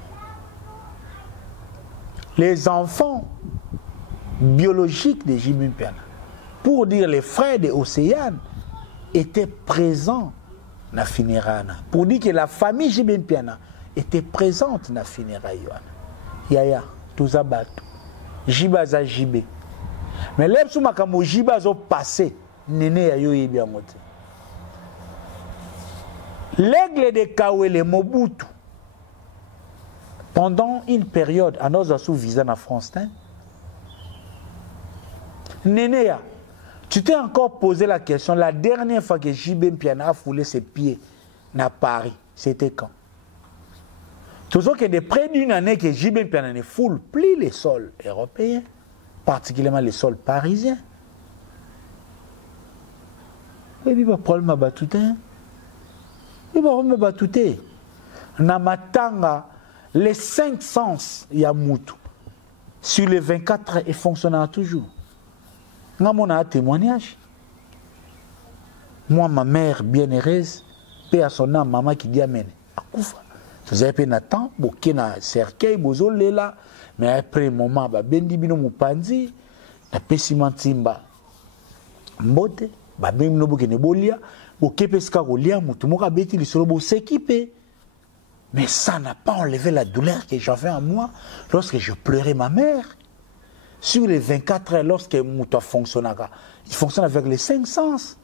Les enfants biologiques de JB Mpiana, pour dire les frères de Océane, étaient présents na funérailles. Pour dire que la famille JB Mpiana était présente na funérailles. Yaya, tous abattus. Jiba za JB. Mais les sous makambo Jiba zo passé, néné ya yo yebi angote. L'aigle de Kawele Mobutu, pendant une période, à nos sous visa en France, Nénéa, tu t'es encore posé la question, la dernière fois que JB Mpiana a foulé ses pieds à Paris, c'était quand? Toujours que de près d'une année que JB Mpiana ne foule plus les sols européens, particulièrement les sols parisiens. Et puis, il y a un problème à Batouté. Il y a un problème à Batouté. Namatanga, les 5 sens, il y a Moutou. Sur les 24 heures, il fonctionne toujours. Nous avons un témoignage. Moi, ma mère bien-heureuse, paix à son âme, maman qui dit Amen. Akoufa. Vous avez un temps, vous avez un cercueil, vous avez là. Mais après un moment, vous avez un panzi, vous avez un timba. Mbote, vous avez un bolia, vous avez un bolia, vous avez un s'équiper. Mais ça n'a pas enlevé la douleur que j'avais en moi lorsque je pleurais ma mère. Sur les 24 heures, lorsque Mouta fonctionne, il fonctionne avec les 5 sens.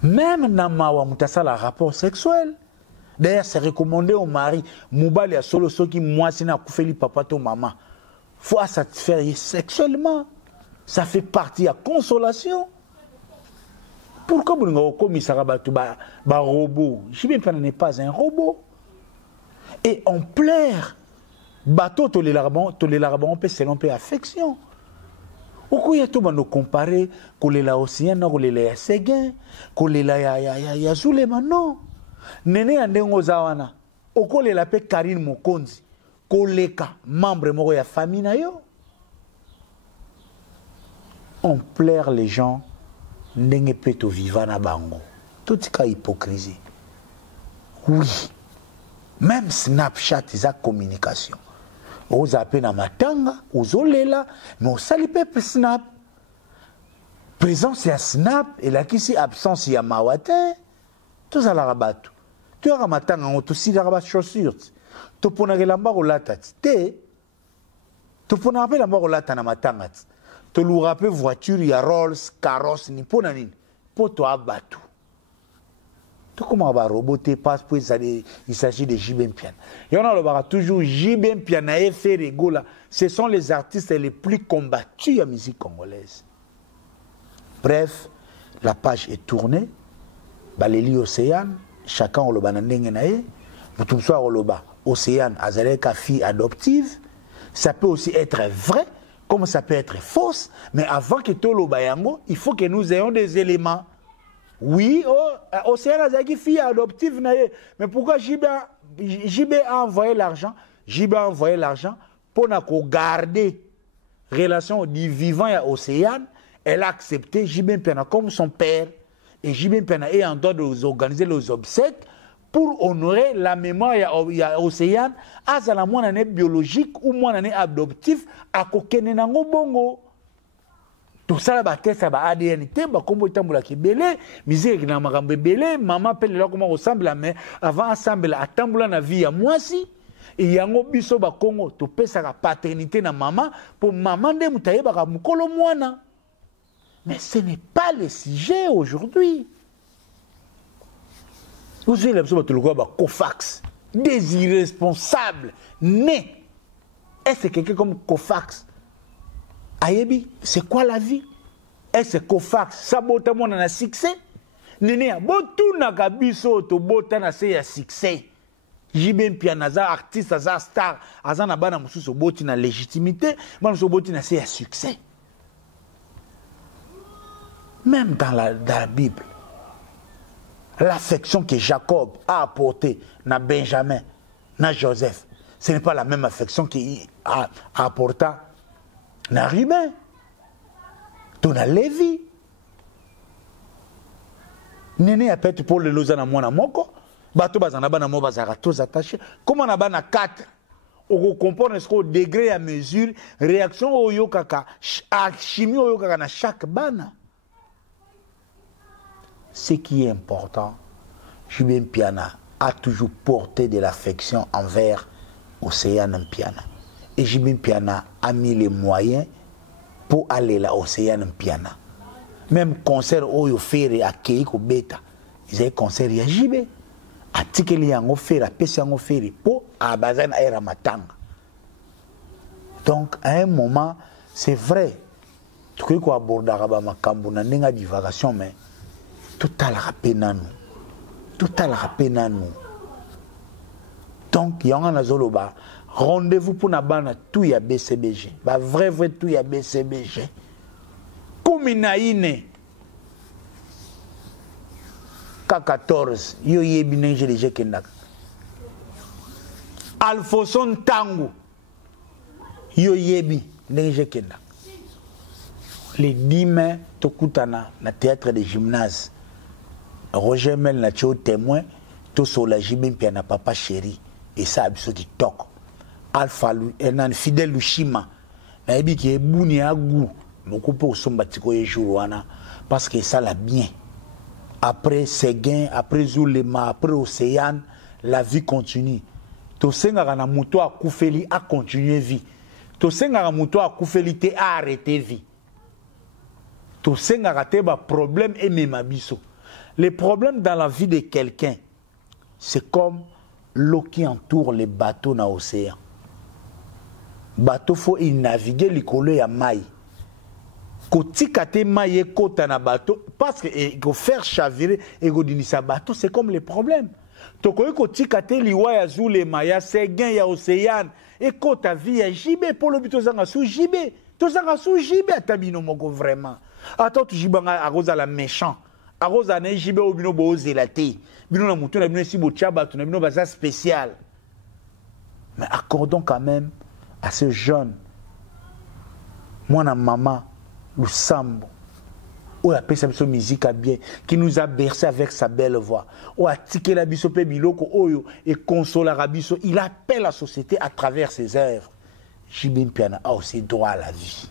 Même Namawa Mouta ça le rapport sexuel. D'ailleurs, c'est recommandé au mari, Moubali a solo ce qui moi c'est n'a fait papa ton maman. Faut satisfaire sexuellement. Ça fait partie de la consolation. Pourquoi vous n'avez pas commis ça un robot? Je ne sais n'est pas un robot. Et on pleure. Bateau, tu les larabons, c'est l'on peut affection. Pourquoi il y a tout le monde comparé, qu'on les la océan, qu'on les la séguin, qu'on les la ya zoulema, non. Néné andengo zawana, oko les la pe Karine Mokonzi, qu'on les ka, membre de la famille na yo. On pleure les gens, n'enge peto vivant na bango. Tout cas hypocrisie. Oui. Même Snapchat, c'est la communication. Vous avez na matanga, vous avez là, mais vous savez pas Snap. Présence, il y a Snap, et là, qui absence, il y a Mawate. Tout ça, la rabat. Tu as matanga, on te si la rabat chaussures. Tu peux pas la barre au latat. Tu peux pas la barre au latat na matanga. Tu lui rappelles voiture, il y a Rolls, carrosse, ni pour nanine. Pour toi, abattu. Tout comme un robot passe pour il s'agit de JB Mpiana. Et on a toujours JB Mpiana et Ferregola. Ce sont les artistes les plus combattus à la musique congolaise. Bref, la page est tournée. Baléli Océane, chacun au loba nandengenae. Vous tout soir au loba. Océane, Azaleka, fille adoptive. Ça peut aussi être vrai, comme ça peut être fausse. Mais avant que tout le bayango, il faut que nous ayons des éléments. Oui, Océane Azaki fille adoptive, mais pourquoi JB a envoyé l'argent? JB a envoyé l'argent pour garder relation du vivant à Océane. Elle a accepté JB Mpiana comme son père. Et JB Mpiana est en droit d'organiser les obsèques pour honorer la mémoire à Océane. À la moine biologique ou moine adoptif à Kokenenango Bongo. Tout ça, ça va ADN, comme il y a belé, misère qui n'a pas belé, maman pelle là comment ressemble la main, avant ensemble à tamboula na vie à moi si, et y a un biso ba Congo, tu peux sa paternité na maman, pour maman de moutaye ba mukolo mwana. Mais ce n'est pas le sujet aujourd'hui. Vous avez l'impression que le gars Kofax, des irresponsables, nés. Est-ce que quelqu'un comme Kofax? Ayebi, c'est quoi la vie? Est-ce que Kofax, ça bota mon na succès? Néné, botou na gabiso to bota na se ya succès. JB Mpiana za artiste, za star, aza na bana mususu boti na légitimité, bana mususu boti na se ya succès. Même dans la Bible, l'affection que Jacob a apportée na Benjamin, na Joseph, ce n'est pas la même affection qu'il a apportée na Ruben, ton Lévi. Nene a peut-être pour le lozana mwana moko. Bato bazana bana mo bazara tous attachés. Comment na bana 4? On comprend ce degré à mesure réaction au yokaka chimie au yokaka na chaque bana. Ce qui est important, Jibin Piana a toujours porté de l'affection envers Océane Piana. Et Jibin Piana a mis les moyens pour aller là Océane Piana. Même concert Oyo Ferre à Keiko Beta, ils avaient concert à Jibé. A tikeli yango Ferre, a pesi yango Ferre pour à Bazan Aera Matanga. Donc à un moment, c'est vrai, tu sais quoi aborder ma Kambuna n'enga divagation mais tout à la rapena nous. Tout à la rapena nous. Donc yanga na zoloba rendez-vous pour na bana tout ya BCBG. Ba vrai tout ya BCBG. Kuminaine K14 yo yebi nenge les kendak. Alfonson Tango yo yebi nenge kendak. Les 10 mai tokutana na théâtre de gymnase. Roger Mel na tio témoin to sola Jibin Piana papa chéri et ça abiso qui tok. Alpha lui enan fidèle Lushima. Na yebi ki ebuni agu. Beaucoup pour somba tiko e jourwana parce que ça l'a bien. Après Séguin, après Zulema, après Océane, la vie continue. Tosenga na muto a koufeli a continuer vie. Tosenga na muto a koufeli te a arrêter vie. Tosenga te ba problème et même abiso. Les problèmes dans la vie de quelqu'un, c'est comme l'eau qui entoure les bateaux dans l'océan. Bateau faut y naviguer likolo ya mai. Kotikate maye kota na bateau parce que il faire chavirer et godinisa bateau c'est comme les problèmes. Tokoy kotikate liwa ya zule maya Séguin ya Océane et kota vie ya Jibé pour le but tozanga sous Jibé. Tozanga sous Jibé atabino moko vraiment. Attends tu jibanga aroza la méchant. Aroza na Jibé obino bo zelate. Bino na mutu na bino si bo tchaba tu na bino baza spécial. Mais accordons quand même à ce jeune moi na maman Lusambo, où a appelé sa musique à bien, qui nous a bercé avec sa belle voix, où a tiqué la biso pe biloko oyo et console la rabiso. Il appelle la société à travers ses œuvres. Jibin Piana a aussi droit à la vie.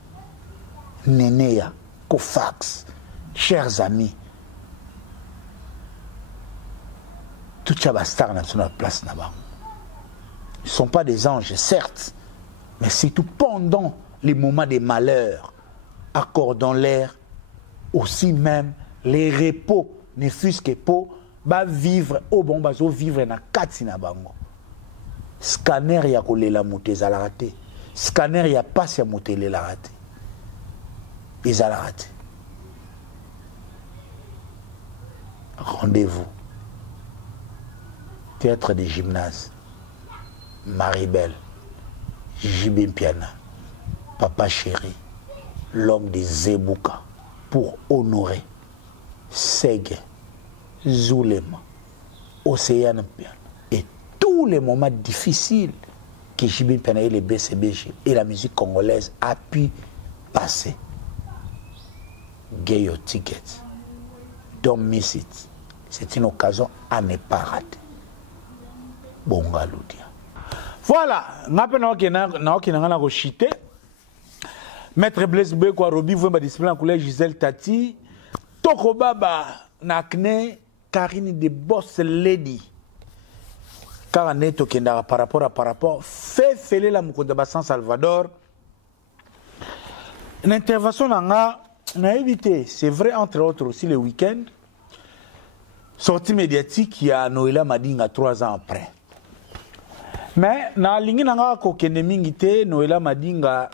Nénéa, Kofax, chers amis, tout Chabastar n'a pas place là-bas. Ils ne sont pas des anges, certes, mais c'est tout pendant les moments des malheurs. Accordons l'air, aussi même les repos, ne fût-ce que pour vivre au bon bazo, vivre na katina bango. Scanner ya kolela moté za la raté. Scanner ya passe ya moté la raté. Ils a la raté. Rendez-vous. Théâtre des gymnases. Maribel. Jibin Piana. Papa chéri. L'homme de Zebouka pour honorer Séguin, Zulema, Océane Piana et tous les moments difficiles que Jibin Piana et les BCBG et la musique congolaise a pu passer. Get your ticket. Don't miss it. C'est une occasion à ne pas rater. Bongaloudia. Voilà, Maître Blaise Beko Robi vous discipline couleur Gisèle Tati Toko Baba Nakne Karine de Boss Lady Karaneto Kendara par rapport fait fêler la Moukoudaba San Salvador. Une intervention n'a évité, c'est vrai entre autres aussi le week-end. Sortie médiatique il y a Noëlla Madinga 3 ans après. Mais na lingi nanga ko kende mingite Noëlla Madinga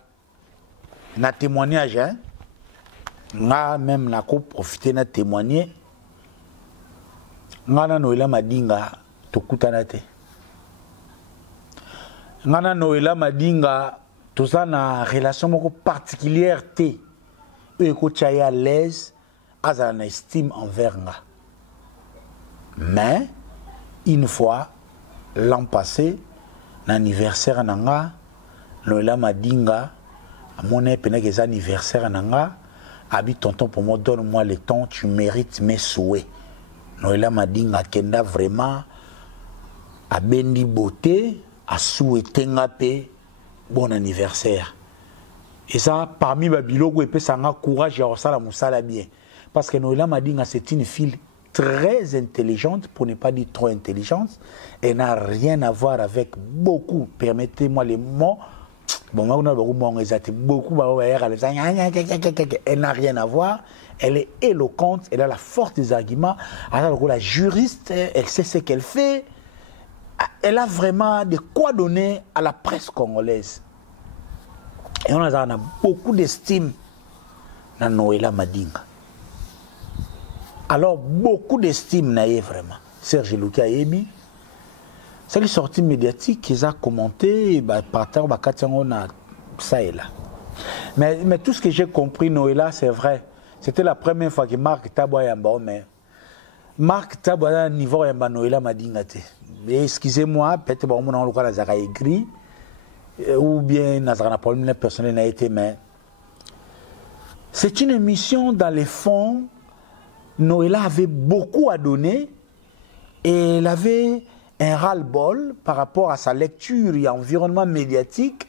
na témoignage hein nga même na ko profiter na témoigner nga na Noëlla Madinga tokutana te nga na Noëlla Madinga toza na relation moko particulière te e ko tchaya à l'aise azala na estime envers nga mais une fois l'an passé l'anniversaire nanga Noëlla Madinga à mon épée anniversaire nanga abi tonton pour moi donne-moi le temps tu mérites mes souhaits Noëlla Madinga kenda vraiment à bendi beauté, à souhaiter ngapé bon anniversaire. Et ça, parmi les bilogo, et puis ça a courage à ça la moussala bien. Parce que Noëlla Madinga, c'est une fille très intelligente, pour ne pas dire trop intelligente. Elle n'a rien à voir avec beaucoup, permettez-moi les mots. Bon, on a beaucoup, elle n'a rien à voir. Elle est éloquente, elle a la force des arguments. Alors, la juriste, elle sait ce qu'elle fait. Elle a vraiment de quoi donner à la presse congolaise. Et on a beaucoup d'estime dans Noëlla Madinga. Alors, beaucoup d'estime naïe vraiment. Serge Luka Ebi, c'est les sorties médiatiques qu'ils ont commenté, par terre, ça et là. Mais tout ce que j'ai compris, Noëlla, c'est vrai. C'était la première fois que Marc Taboua Yamba, mais Marc Taboua niveau Yamba Noëlla Madinga. Excusez-moi, peut-être que mon nom a écrit, ou bien un problème personnel n'a été, mais c'est une émission dans les fonds. Noëlla avait beaucoup à donner et elle avait un ras-le-bol par rapport à sa lecture et environnement médiatique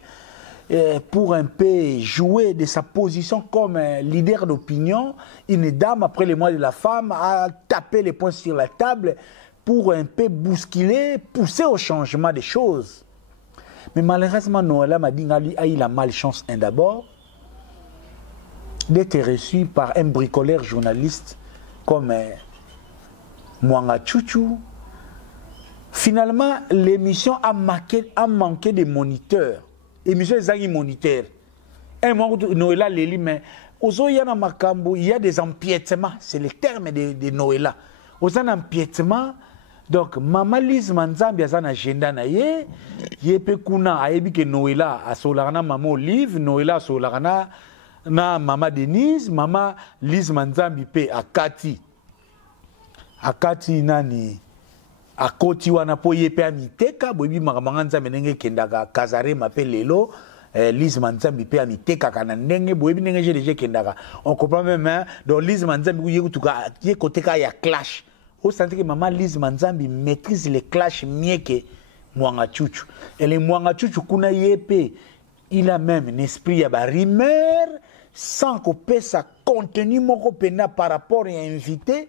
pour un peu jouer de sa position comme leader d'opinion. Une dame, après les mois de la femme, a tapé les poings sur la table pour un peu bousculer, pousser au changement des choses. Mais malheureusement, Noëlla Madinga a eu la malchance d'abord d'être reçu par un bricoleur journaliste comme Mwanga Chouchou. Finalement, l'émission a manqué de moniteurs. L'émission est moniteur. Un moment où Noëlla Leli, mais il y a des empiètements. C'est le terme de Noëlla. Il y a des empiètements. Donc, Maman Lise Manzambi a un agenda. Il y a Noëlla a Solarana Maman Olive, Noëlla a Solarana na Maman Denise, Maman Lise Manzambi pe Akati. Akati nani akoti wana po yepe amiteka bobi makamanga nzambe ndenge kendaka kazare mapelelo Lise Manzambi pe amiteka kana ndenge bobi ndenge je déjà kendaka. On comprend même donc Lise Manzambi yekutuka yekoteka ya clash. Au sens que Maman Lise Manzambi maîtrise les clashs mieux que Mwanga Chouchou. Et les Mwanga Chouchou kuna yepe il a même un esprit à rumeur sans que ça contenu moko pena par rapport à invité.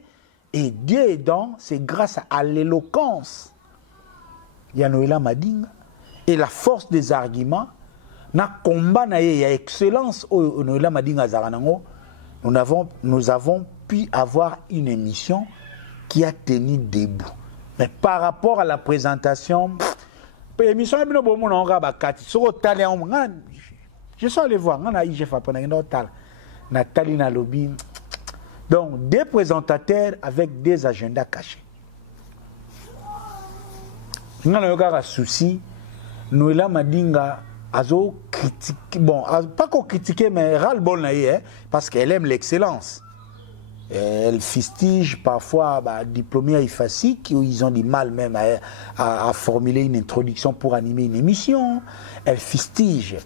Et Dieu aidant, c'est grâce à l'éloquence de Noëlla Madinga et la force des arguments, na combat na y a excellence au Noëlla Madinga Zaranango, nous avons pu avoir une émission qui a tenu debout. Mais par rapport à la présentation, l'émission je suis allé voir, Nathalie Nalobi. Donc, des présentateurs avec des agendas cachés. Nous avons un souci. Noëlla Madinga a critiqué, bon, pas qu'on critique, mais ras-le-bol, parce qu'elle aime l'excellence. Elle fustige parfois diplômés à IFASI qui ils ont du mal même à formuler une introduction pour animer une émission. Elle fustige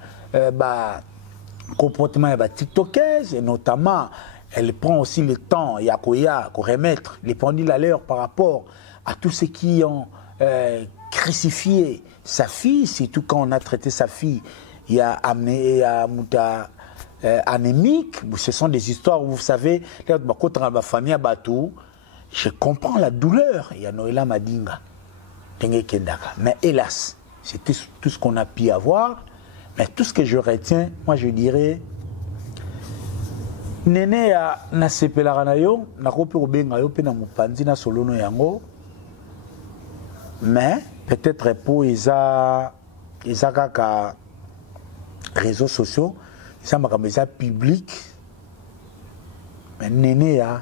comportement TikTokers, et notamment elle prend aussi le temps et à remettre les pendules à l'heure par rapport à tous ceux qui ont crucifié sa fille, surtout quand on a traité sa fille, il y a amené à Mouta anémique. Ce sont des histoires où vous savez, je comprends la douleur. Il y a Noëlla Madinga, mais hélas, c'est tout ce qu'on a pu avoir. Mais tout ce que je retiens, moi je dirais. Nene ya na sepelaka na yo nakope kobenga yo pe na mopanzi na solono yango, mais peut-être pour eza kaka réseaux sociaux eza makambo eza public. Mais Nene ya,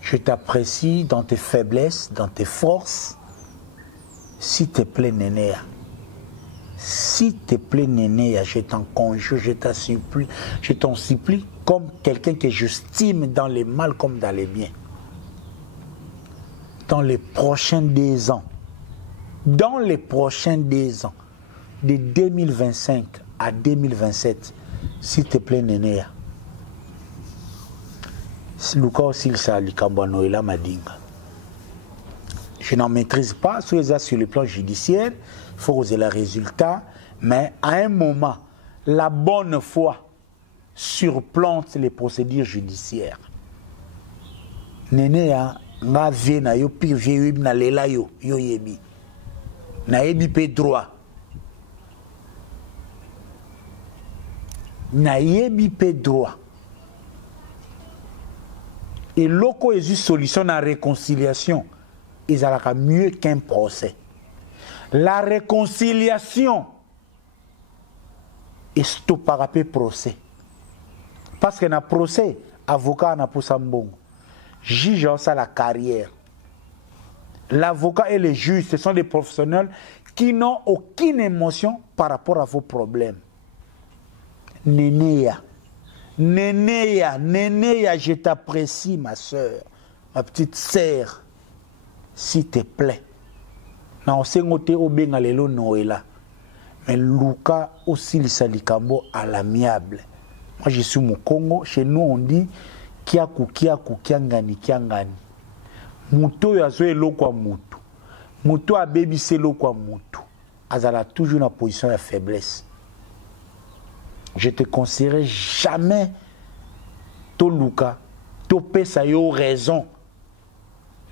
je t'apprécie dans tes faiblesses, dans tes forces. S'il te plaît Nene ya, s'il te plaît Nene ya, je t'en conjure, je t'en supplie comme quelqu'un que j'estime dans les mal comme dans les biens. Dans les prochains 2 ans, de 2025 à 2027, s'il te plaît Nene, Luka aussi ça likambo Noëlla Madinga. Je n'en maîtrise pas, sur le plan judiciaire, il faut oser le résultat, mais à un moment, la bonne foi surplante les procédures judiciaires. Nene ya nga vie na yo pire vie na lela yo yebi. Na yebi pe droit. Na yebi pe droit. Et loko est une solution à la réconciliation. Ils ont mieux qu'un procès. La réconciliation est stoppée par procès. Parce que dans le procès, avocat n'a pas de juge a la carrière. L'avocat et le juge, ce sont des professionnels qui n'ont aucune émotion par rapport à vos problèmes. Nénéa, je t'apprécie, ma soeur, ma petite sœur, s'il te plaît. Non, c'est ngote obenga lelo Noëlla. Mais Luka aussi le salikambo à l'amiable. Moi, je suis au Congo. Chez nous, on dit kiaku, kiangani. Muto yazo elo kwa mutu. Muto a baby selo kwa mutu. Azala toujours en position de faiblesse. Je te conseillerais jamais to Luka, to pesa yo raison.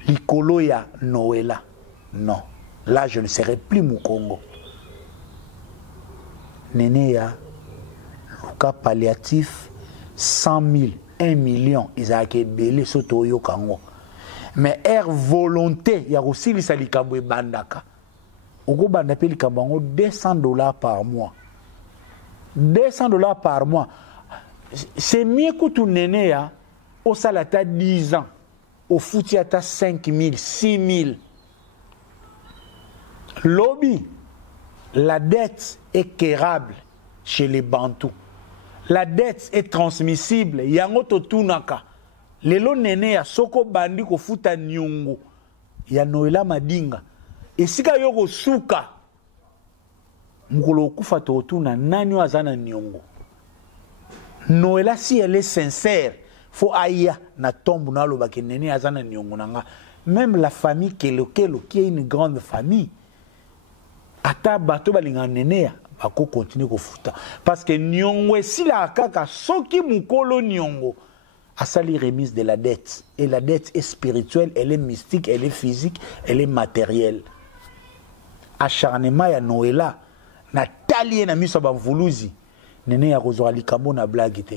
Likolo ya Noëlla. Non. Là, je ne serai plus mon Congo. Néné ya Luka palliatif 100 000, 1 million. Ils ont été belés sur Toyo Kango. Mais air volonté, il y a aussi les salikabo et bandaka. Ogo bandape likambango $200 par mois. $200 par mois. C'est mieux que tout néné ya. Au salata 10 ans. Au foutiata 5 000, 6 000. Lobby, la dette est quérable chez les Bantous. La dette est transmissible. Yangoto tunaka. Lelo nene ya soko bandi ko futa nyungu. Ya Noëlla Madinga. Et si ka yoko suka. Mukolo kufa to tuna nani azana nyungu. Noëlla si elle est sincère. Faut aya na tombe na loba ke nene azana nyungu nanga. Même la famille Kelo qui est une grande famille. Ata bato balinga nene bako continue ko futa parce que nyongo si la kaka soki mukolo nyongo asali remise de la dette et la dette est spirituelle, elle est mystique, elle est physique, elle est matérielle. Acharnement ya Noëlla na talie na miso ba mvuluzi nene ya kozora likambo na blague te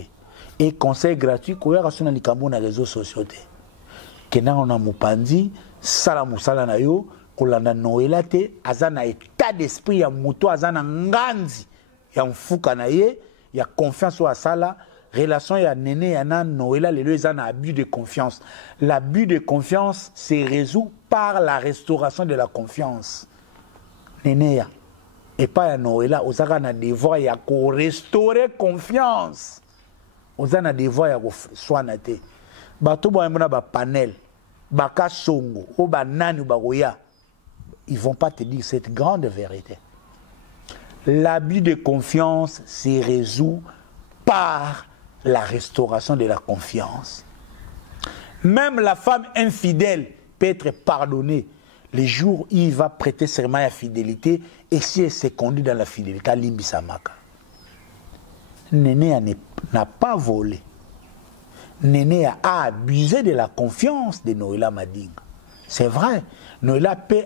et conseil gratuit ko ya kasuna likambo na réseaux sociaux te kenanga na mupandi sala musala na yo kolanda Noëlla te azana état d'esprit ya muto azana nganzi ya mfuka na ye ya confiance wa sala relation ya nene ya na Noëlla lelo ezana abus de confiance. L'abus de confiance se résout par la restauration de la confiance. Nene ya et pas ya Noëlla ozaka na devoir ya ko restaurer confiance. Ozana devoir ya ko soana te. Bato bo mona ba panel baka songo o ba nani ba goya. Ils ne vont pas te dire cette grande vérité. L'abus de confiance se résout par la restauration de la confiance. Même la femme infidèle peut être pardonnée les jours où il va prêter serment à la fidélité et si elle s'est conduite dans la fidélité à l'imbisamaka. Néné n'a pas volé. Néné a abusé de la confiance de Noëlla Madinga. C'est vrai, Noëlla peut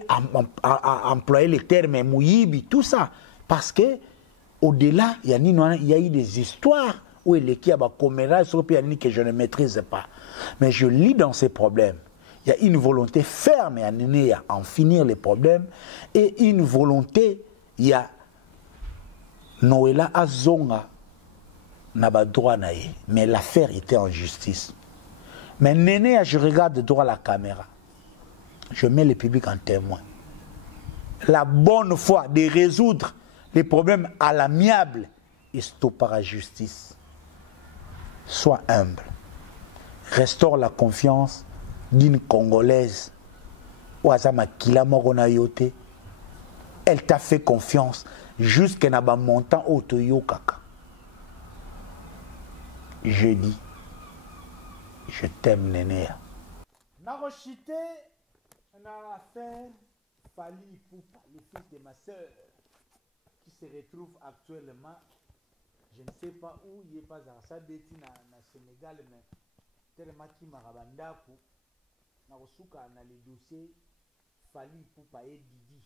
employer les termes mouyibi, tout ça. Parce que au-delà, il y a eu des histoires où il y a des commérages que je ne maîtrise pas. Mais je lis dans ces problèmes. Il y a une volonté ferme à en finir les problèmes et une volonté, il y a Noëlla Azonga n'a pas droit na ye. Mais l'affaire était en justice. Mais Néné, je regarde droit à la caméra. Je mets le public en témoin. La bonne foi de résoudre les problèmes à l'amiable et stopper par la justice. Sois humble. Restaure la confiance d'une Congolaise. Elle t'a fait confiance jusqu'à un montant autoyo kaka. Je dis, je t'aime Néné. On a affaire Fally Ipupa, le fils de ma soeur, qui se retrouve actuellement, je ne sais pas où, il n'est pas à ça, na Sénégal, mais tellement qu'il m'a rabandaku, na resuka na le dossier Fally Ipupa et Didi.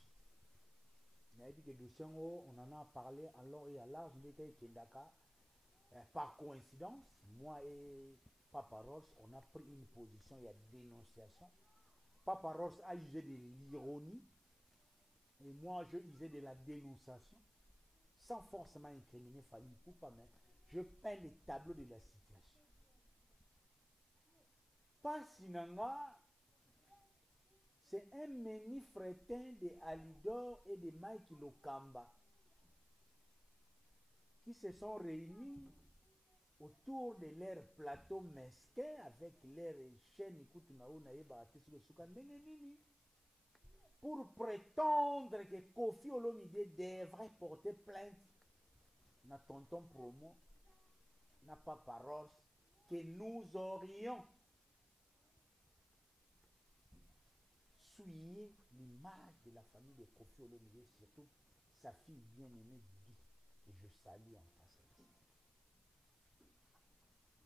On a dit que le dossier, on en a parlé à long et à large, par coïncidence, moi et Papa Ross, on a pris une position, il y a dénonciation. Papa Ross a usé de l'ironie et moi je usais de la dénonciation sans forcément incriminer Fally Ipupa, mais je peins les tableaux de la situation. Passinanga, c'est un menu fretin de Alidor et de Mike Lokamba qui se sont réunis autour de leur plateau mesquin avec leur chaîne pour prétendre que Kofi Olomide devrait porter plainte na tonton promo na Papa Ross que nous aurions souillé l'image de la famille de Kofi Olomide, surtout sa fille bien-aimée Didi, que je salue en passant.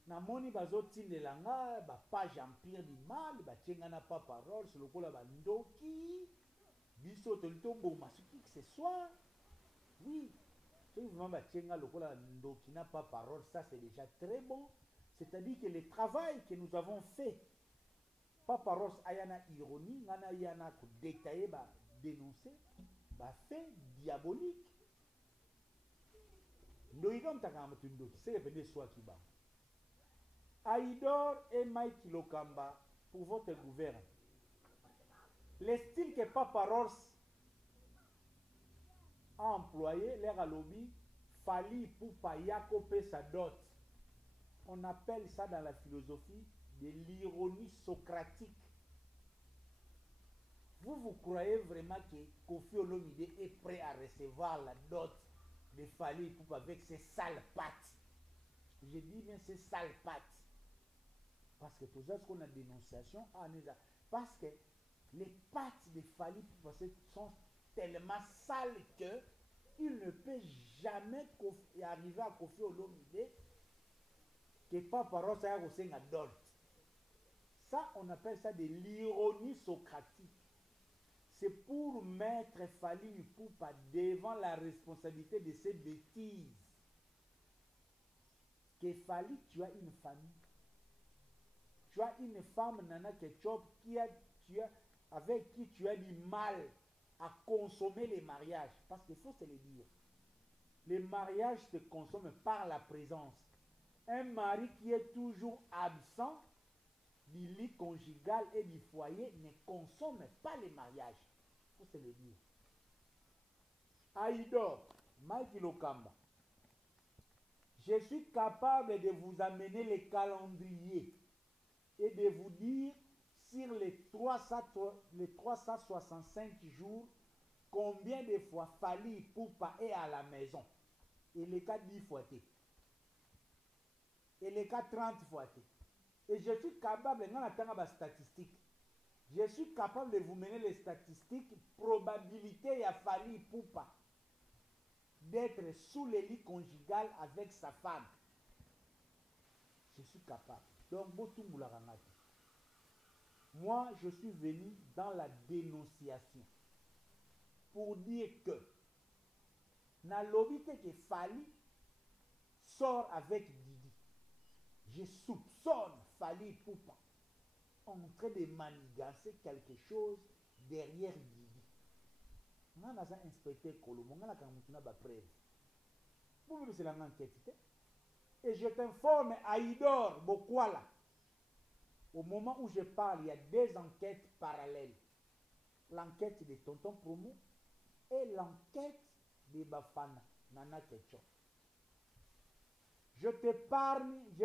Namoni bazotinela nga ba page empire du mal batenga na Papa Ross lokola bandoki biso tolito boma soki que ce soit. Oui, si vraiment batenga lokola ndoki na Papa Ross, ça c'est déjà très bon. C'est-à-dire que le travail que nous avons fait, Papa Ross ayana ironie, ngana yana ko détailler ba dénoncer ba fait diabolique. Ndoki comme takamatu ndoki, c'est venu soit qui ba. Aïdor et Mike Lokamba pour votre gouvernement. Le style que Papa Ross a employé, l'air à lobby, Fally Ipupa Yakope sa dot. On appelle ça dans la philosophie de l'ironie socratique. Vous croyez vraiment que Kofi Olomide est prêt à recevoir la dot de Fally Ipupa avec ses sales pattes? Je dis bien ces sales pattes. Parce que tout ça, ce qu'on a dénonciation, parce que les pattes de Fally Ipupa sont tellement sales que il ne peut jamais arriver à Kofi Olomide que Papa Ross a reçu un adult. Ça, on appelle ça de l'ironie socratique. C'est pour mettre Fally Ipupa devant la responsabilité de ses bêtises. Que Fally, tu as une famille. Tu as une femme, Nana Ketchup, avec qui tu as du mal à consommer les mariages. Parce qu'il faut se le dire. Les mariages se consomment par la présence. Un mari qui est toujours absent du lit conjugal et du foyer ne consomme pas les mariages. Il faut se le dire. Aïdor, Mike Lokamba, je suis capable de vous amener les calendriers et de vous dire sur les 365 jours combien de fois Fally Ipupa est à la maison. Et les cas 10 fois. Et les cas 30 fois. Et je suis capable, je suis capable de vous mener les statistiques, probabilité à Fally Ipupa d'être sous le lit conjugal avec sa femme. Je suis capable. Donc, moi, je suis venu dans la dénonciation pour dire que na lobité que Fally sort avec Didi. Je soupçonne Fally Ipupa en train de manigancer quelque chose derrière Didi. Moi, je suis inspecteur Colombo, je suis preuve. Vous voulez c'est l'enquête. Et je t'informe, Aïdor Bokwala, au moment où je parle, il y a deux enquêtes parallèles. L'enquête de Tonton Promo et l'enquête de Bafana, Nana Ketchup. Je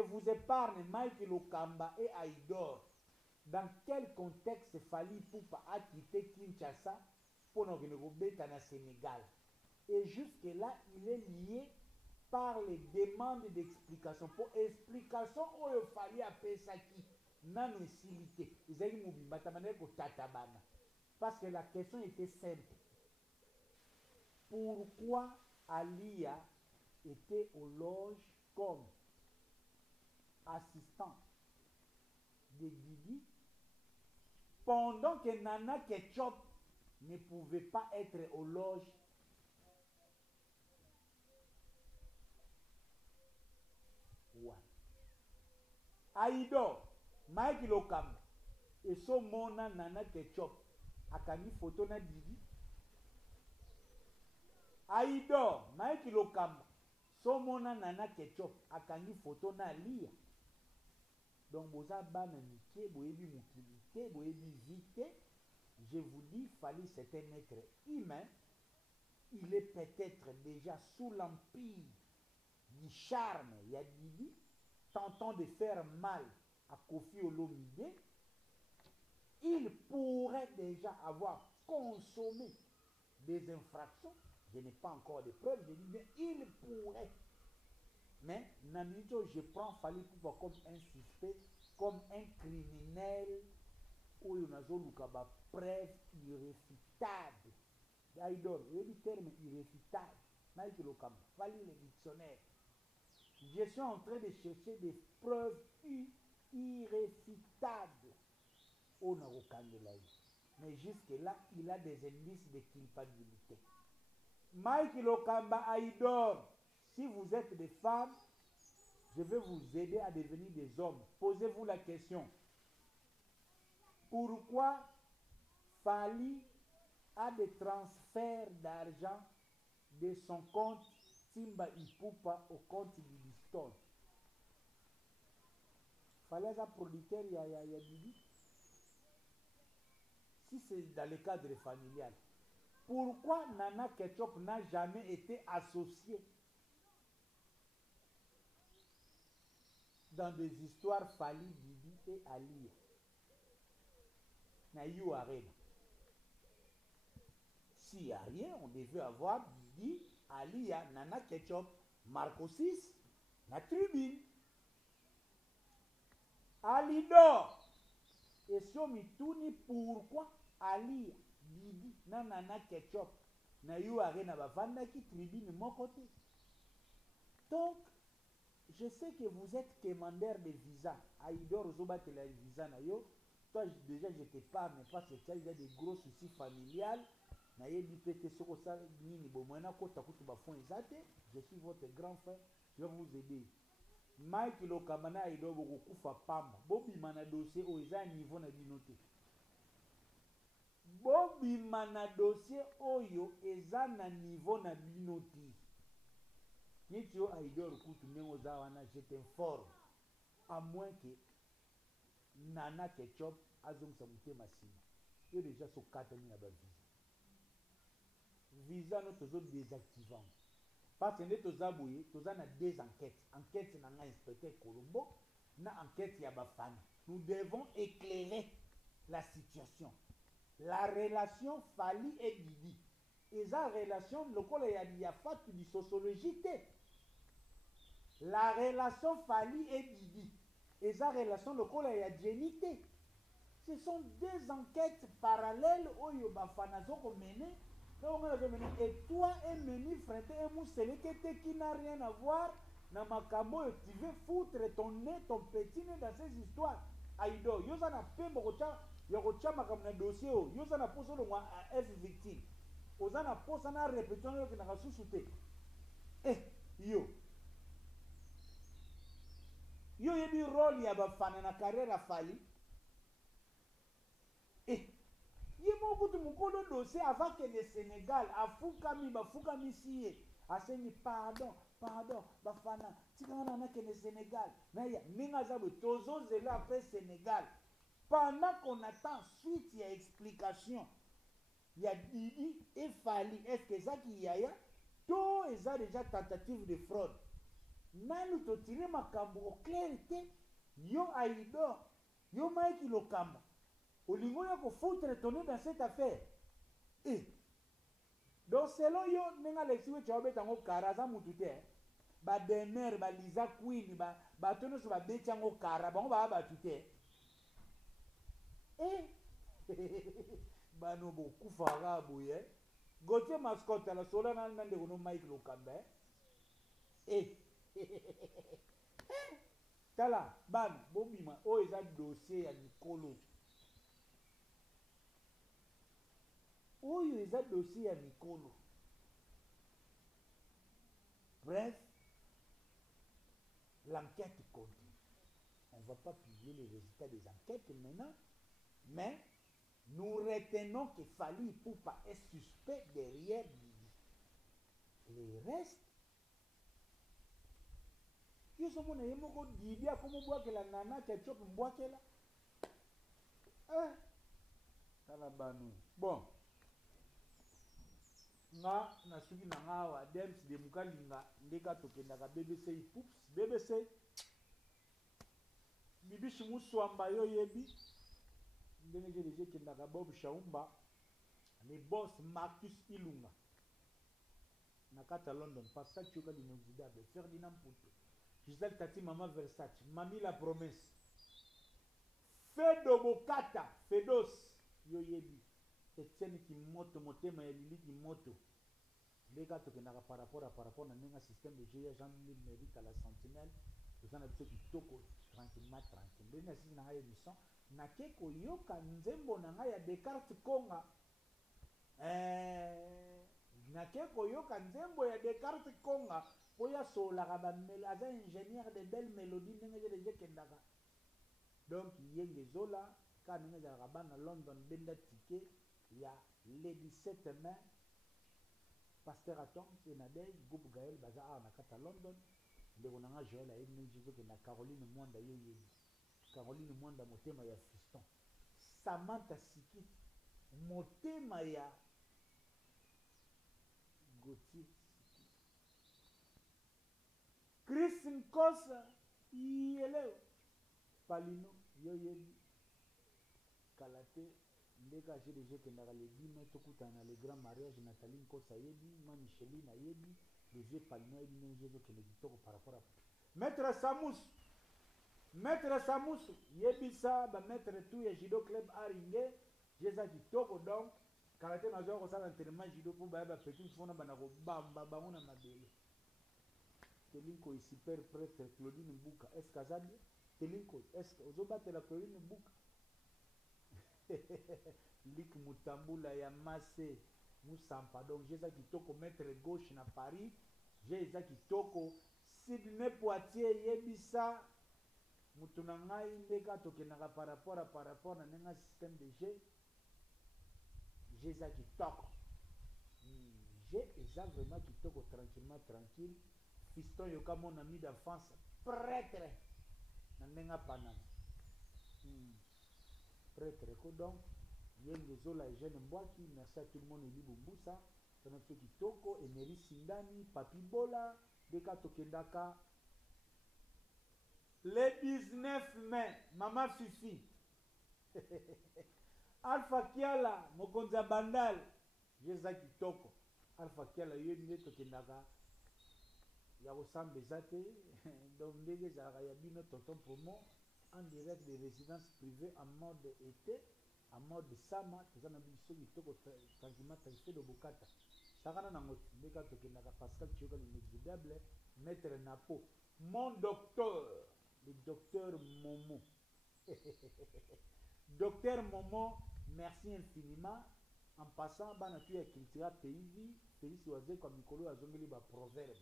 vous épargne Mike Lokamba et Aïdor. Dans quel contexte Fally Ipupa a quitté Kinshasa pour nous remettre au Sénégal? Et jusque-là, il est lié par les demandes d'explication. Pour explication, il fallait appeler ça qui n'a pas de silité. Ils ont dit que tatabana. Parce que la question était simple. Pourquoi Alia était aux loges comme assistant de Didi pendant que Nana Ketchup ne pouvait pas être aux loges? Ouais. Aïdo, Mike Lokam, et son mona Nana Ketchup, akangi photo na Didi. Aïdo, Mike Lokam, son mona Nana Ketchup, akangi photo na Lia. Donc, boza bananike, boyebi mukilite, boyebi vite. Je vous dis, Fally c'est un être humain. Il est peut-être déjà sous l'empire du charme, il y a Didi, tentant de faire mal à Koffi Olomide. Il pourrait déjà avoir consommé des infractions. Je n'ai pas encore de preuves, je dis bien, il pourrait. Mais, Namito, je prends Fally Ipupa comme un suspect, comme un criminel, où il y a une preuve irréfutable. D'ailleurs, il y a le terme irréfutable. Mike Lokam, Fally le dictionnaire. Je suis en train de chercher des preuves irréfutables au Narokandelaï. Mais jusque-là, il a des indices de culpabilité. Mike Lokamba Aïdor, si vous êtes des femmes, je vais vous aider à devenir des hommes. Posez-vous la question. Pourquoi Fally a des transferts d'argent de son compte Simba Ipupa au compte du Liston? Fally a un producteur, il y a Didi. Si c'est dans le cadre familial, pourquoi Nana Ketchup n'a jamais été associée dans des histoires Fally, Didi et Alia? Naïou Arena. S'il n'y a rien, on devait avoir Didi, Alia, Nana Ketchup, Marco 6, la tribune. Alidor. Et si on tourne, pourquoi Alia, Didi, Nana Ketchup, Naïou Arena, Bavanda qui tribune mon côté? Donc, je sais que vous êtes commandeur de visa. Aïdor, Zobat et la visa, Nayo. Toi, déjà, je te parle, mais parce que tu as des gros soucis familiales. Je suis votre grand frère, je vais vous aider. Mike Lokamana Aïdor Bokufa Pamba. Bobi mana dossier au niveau na binote. Bobi mana dossier oyo eza na niveau na binote. Nitio Aïdor kutu nengo zawana, je t'informe. À moins que Nana Ketchup azong sa mute masina. Yo déjà so katani na ba visa. Visa no tozo désactivant. Parce que nous avons deux enquêtes. Enquête na inspecteur Colombo, na enquête ya Bafana. Nous devons éclairer la situation. La relation Fally et Didi. Et la relation, il y a fait de sociologie. La relation Fally et Didi. Et la relation, il y a génité. Ce sont deux enquêtes parallèles où il y a Bafana mené. Et toi, un menu frère, un moussel qui n'a rien à voir, tu veux foutre ton nez, ton petit nez dans ces histoires. Aïdo, yo ça n'a pas beaucoup de dossier, yo ça n'a pas posé le F victime. Yo ça n'a pas posé la répétition qui n'a sous-souté. Eh, yo il y a du rôle, il y a une carrière à Fally. Eh, il y a beaucoup de dossiers avant que le Sénégal, à Foukami siye, a signé pardon, Bafana, si on a que le Sénégal, mais il y a tozo zéla après Sénégal. Pendant qu'on attend suite, il y a explication. Il y a Didi et Fally. Est-ce que ça qu'il y a? Tout est déjà tentative de fraude. Nanu to tire makambo au clarité. Yo Aïdor, yo Mike Lokamba. Olingo yako foutre tonner dans cette affaire. Et donc selon yo nenga lexiwe chaobe tango karaza mutute. Ba Demer, ba Lisa Queen, ba tono so ba bechango kara, ba batute. Et bano boku fara boye Gauthier mascotte la sola na nande kono Mike Lokambe tala ban bobima o eza dossier ya Mikolo oyo eza dossier ya Mikolo. Bref, l'enquête continue. On ne va pas publier les résultats des enquêtes maintenant, mais nous retenons que Fally Ipupa est suspect derrière Didi. Les restes, ils sont mon émoko Didi a comme boire que la nana qui a chopé boire que là. Bon. Na suki na ngawa Dems de mukalinga ndeka tokendaka BBC Ipups BBC bibishi muswamba yo yebi ndenge je kendaka Bob Shaumba le boss Marcus Ilunga na kata London Pascal Choka l'inolvidable Ferdinand Pouto Gisèle Tati Mama Versace Mami la promesse Fedo Bokata Fedos yo yebi Etienne Kimoto motema ya Lili Kimoto les gars qui n'ont par rapport à un système de GIA Jean-Louis mérite à la sentinelle vous en avez ceux qui toko tranquillement tranquille les nasis na haya mission na keko yoka nzembo na haya Descartes Konga na keko yoka nzembo ya Descartes Konga poya sola ba aza ingénieur de belles mélodies ndenge je kendaka donc yenge zola ka ndenge za rabana London benda ticket ya le 17 mai Pasteur Atom et Nadej groupe Gaël Bazar na kata London le onanga Joël a une que na Caroline Mwanda yo Caroline Mwanda motema ya fiston Samantha Siki motema ya Gauthier Chris Nkosa yele Palino yo Kalate les gars j'ai déjà que dans les dîmes tout coûte dans les grands mariages Nathalie Nkosa yebi moi Micheline yebi les vieux palmiers yebi j'ai vu que les dit par rapport à Maître Samous yebi ça ba maître tout ya judo club Aringe j'ai ça qui toko donc karaté na zo ça entraînement judo pour ba petit fona bana ko bamba bangona mabele Telinko est super prêtre Claudine Mbuka est-ce Kazadi Telinko est-ce ozobatela la Claudine Mbuka Lik Mutambula ya Masse Moussampa donc j'ai ça qui toko maître gauche na Paris j'ai ça qui toko Sydney Poitiers yebisa mutunangai ndeka tokenaka par rapport na nenga système de jeu j'ai ça qui toko j'ai ça vraiment qui toko tranquillement tranquille fiston yoka mon ami d'enfance prêtre na nenga panama prêtre donc yenge zola jeune mbwaki merci à tout le monde Eli Bumbusa tona ceux qui toko Emery Sindani Papi Bola deka tokendaka le 19 mai Mama Fifi Alpha Kiala Mokonza Bandal jeza kitoko Alpha Kiala yende tokendaka ya kosambe zate donc ndenge zalaka ya bino tonton promo en direct des résidences privées en mode été, en mode sama, tout ça n'a pas dit que tranquillement fait de Bokata. Ça va dans notre méga token Pascal Thioga l'inexhibable, maître Napo, mon docteur, le docteur Momo. Docteur Momo, merci infiniment. En passant, banatu ya culture pays, Félix Oazé comme Mikolo Azongeli ba proverbe.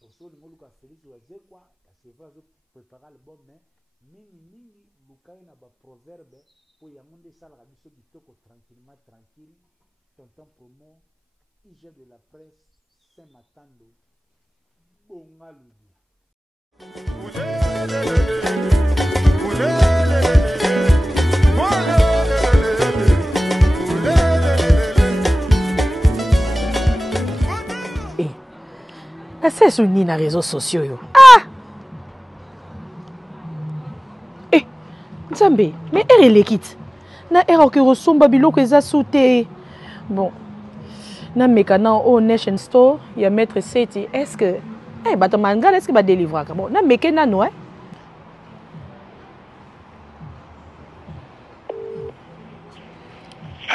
Pour ceux qui ont Félix Oazé quoi, c'est vrai que préparer l'album mais mingi bukai na ba proverbe po ya monde sala biso kitoko tranquillement tranquille tonton promo IG de la presse Saint-Matando bonga ludia c'est sur les réseaux sociaux Nzambe, mais elle est l'équipe. Na erreur que ressemble biloko eza sauté. Bon. Na mekana au Nation Store, il y a maître Seti. Est-ce que bato manga est-ce que ba délivrer bon, na mekena no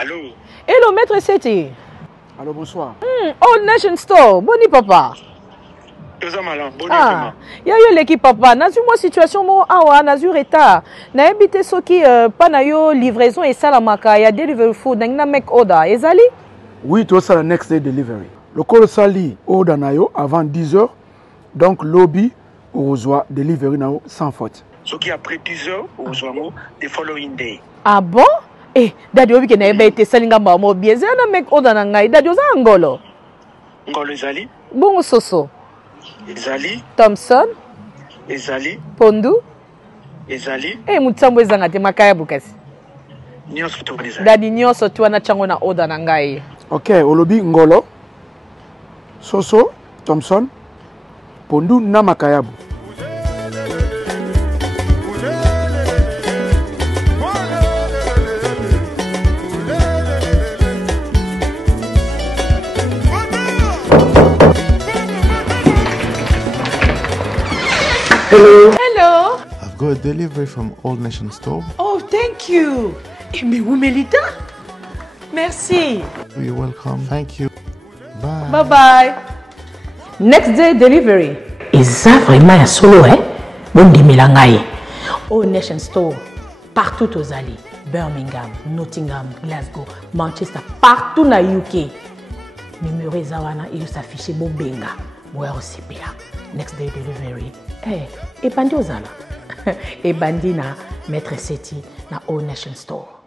Allô? Hello, Maître Seti. Allô, bonsoir. Old Nation Store. Boni, papa. Ah, ya yo l'équipe papa. Nazu moi situation mo awa nazu retard. Na ebité soki pa na yo livraison et salamaka ya delivery food na make order. Ezali? Oui, tout ça la next day delivery. Le call sali order na yo avant 10h. Donc lobby ou reçoit delivery na yo sans faute. Soki après 10h ou reçoit the following day. Ah bon? Eh, dadi obi ke na ebité salinga ba mo bien. Na make order na ngai. Dadi oza ngolo. Ngolo ezali? Bongo soso. Ezali? Thompson? Ezali? Pondu? Ezali? Mutsambo ezanga te makaya bukasi. Nyonso to ezali. Dadi nyonso tu ana chango na order na ngai. Ok, olobi ngolo, soso, Thompson, Pondu na makayabu. Hello. Hello. I've got a delivery from Old Nation Store. Oh, thank you. Mais où Melita? Merci. You're welcome. Thank you. Bye. Bye bye. Next day delivery. Et ça vraiment un solo hein? Bon dimilangaye. Old Nation Store. Partout aux alliés. Birmingham, Nottingham, Glasgow, Manchester, partout na UK. Numéro zawana il s'affiche bon benga. Ouais aussi bien. Next day delivery. Et bandi ozala. Et bandi na Maître Seti na Old Nation Store.